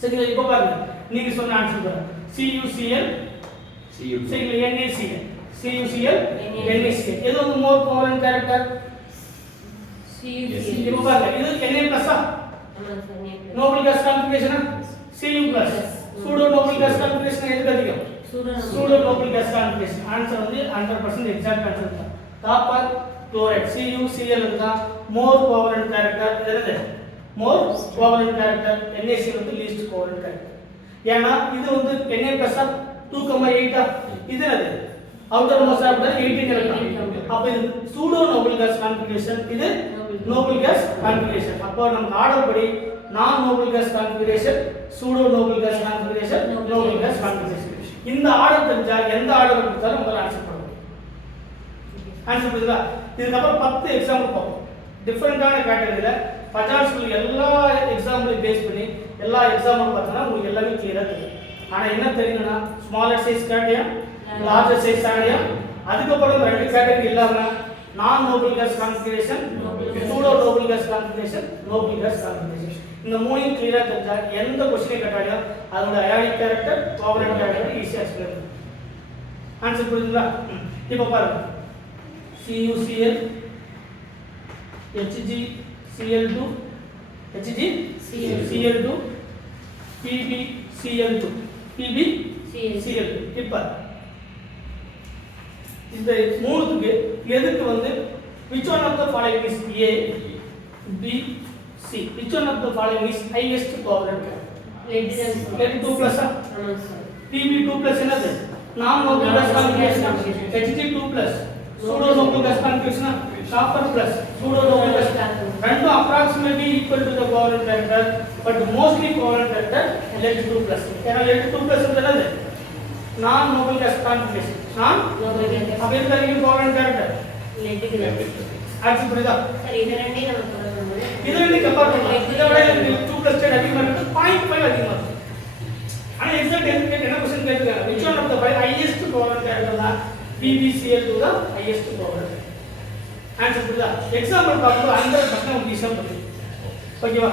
சரிங்களா? இப்போ பாருங்க, நீங்க சொன்ன ஆன்சர் பாருங்க. CuCl சரிங்களா, NaCl CuCl NaCl. எது வந்து மோர் கோவலன்ட் கேரக்டர்? இப்போ பாருங்க, இது Na பிளஸ் நோபல் கேஸ் கான்ஃபிகரேஷனா, Cu plus pseudo noble gas configuration எதுக்கு அதிகம்? Pseudo noble gas configuration. Answer வந்து 100% எக்ஸாக்ட் ஆன்சர் தான். காப்பர் குளோரைட் CuCl இருந்தா மோர் கோவலன்ட் கேரக்டர். எது மோர் கோவலன்ட் கேரக்டர்? NaCl வந்து லீஸ்ட் கோவலன்ட் கேரக்டர். ஏன்னா இது வந்து Na plus 2,8 இது என்னது அவுட்டர் மோஸ்ட் ஆர்பிட்டால் 18 எலக்ட்ரான். அப்ப இது சூடோ நோபல் கேஸ் கான்ஃபிகரேஷன், இது நோபல் கேஸ் கான்ஃபிகரேஷன். அப்போ நமக்கு ஆர்டர் படி non noble gas configuration, pseudo noble gas configuration, noble gas configuration. இந்த ஆர்டர் தெரிஞ்சா எந்த ஆர்டர் கொடுத்தாலும் உங்களால ஆன்சர் பண்ண முடியும். ஆன்சர் புரியுதா? இதுக்கு அப்புறம் 10 எக்ஸாம்பிள் பார்ப்போம். டிஃபரெண்டான கேட்டகரியில பஜான்ஸ்ல எல்லா எக்ஸாம்பிளையும் பேஸ் பண்ணி எல்லா எக்ஸாம்பிள் பார்த்தா உங்களுக்கு எல்லாமே கிளியரா தெரியும். ஆனா என்ன தெரியும்னா smaller size cation, larger size anion, அதுக்கப்புறம் 2 கேட்டகரி இல்லாம non noble gas configuration, pseudo noble gas configuration, noble gas configuration. இந்த மூணையும் கிளியரா தெரிஞ்சா எந்த क्वेश्चन கேட்டாலும் அதோட அயானிக் கேரக்டர், கோவலன்ட் கேரக்டர் ஈஸியா எக்ஸ்பிளைன் பண்ணலாம். ஆன்சர் புரியுதுங்களா? இப்போ பாருங்க, CuCl HgCl2 HgCl2 PbCl2 PbCl2. இப்போ இந்த மூணுத்துக்கு எதுக்கு வந்து which one of the following is A, B, C? Which one of the following is highest covalent? Lead 2 plus Pb2 plus என்னது non noble gas configuration, Hg2 plus pseudo noble gas configuration, copper plus pseudo noble gas. ரெண்டும் approximately equal to the covalent character, but mostly covalent character lead 2 plus. ஏன்னா lead 2 plus என்னது non noble gas configuration, நான் அப்ப இதுல நீங்க covalent character answer புரியுதா? சரி, இது ரெண்டையும் நம்ம சொல்லணும். இது ரெண்டையும் கம்பேர் பண்ணலாம். இத விட 2 plus ஸ்டேட் அதிகமா இருக்கு, 0.5 அதிகமா இருக்கு. ஆனா எக்ஸாக்ட் என்ன क्वेश्चन கேக்குறாங்க, which one of the five highest covalent character தான் PbCl2 தான் highest covalent. ஆன்சர் புரியுதா? எக்ஸாம்பிள் பார்க்கும்போது 100% உங்களுக்கு ஈஸியா புரியும். ஓகேவா?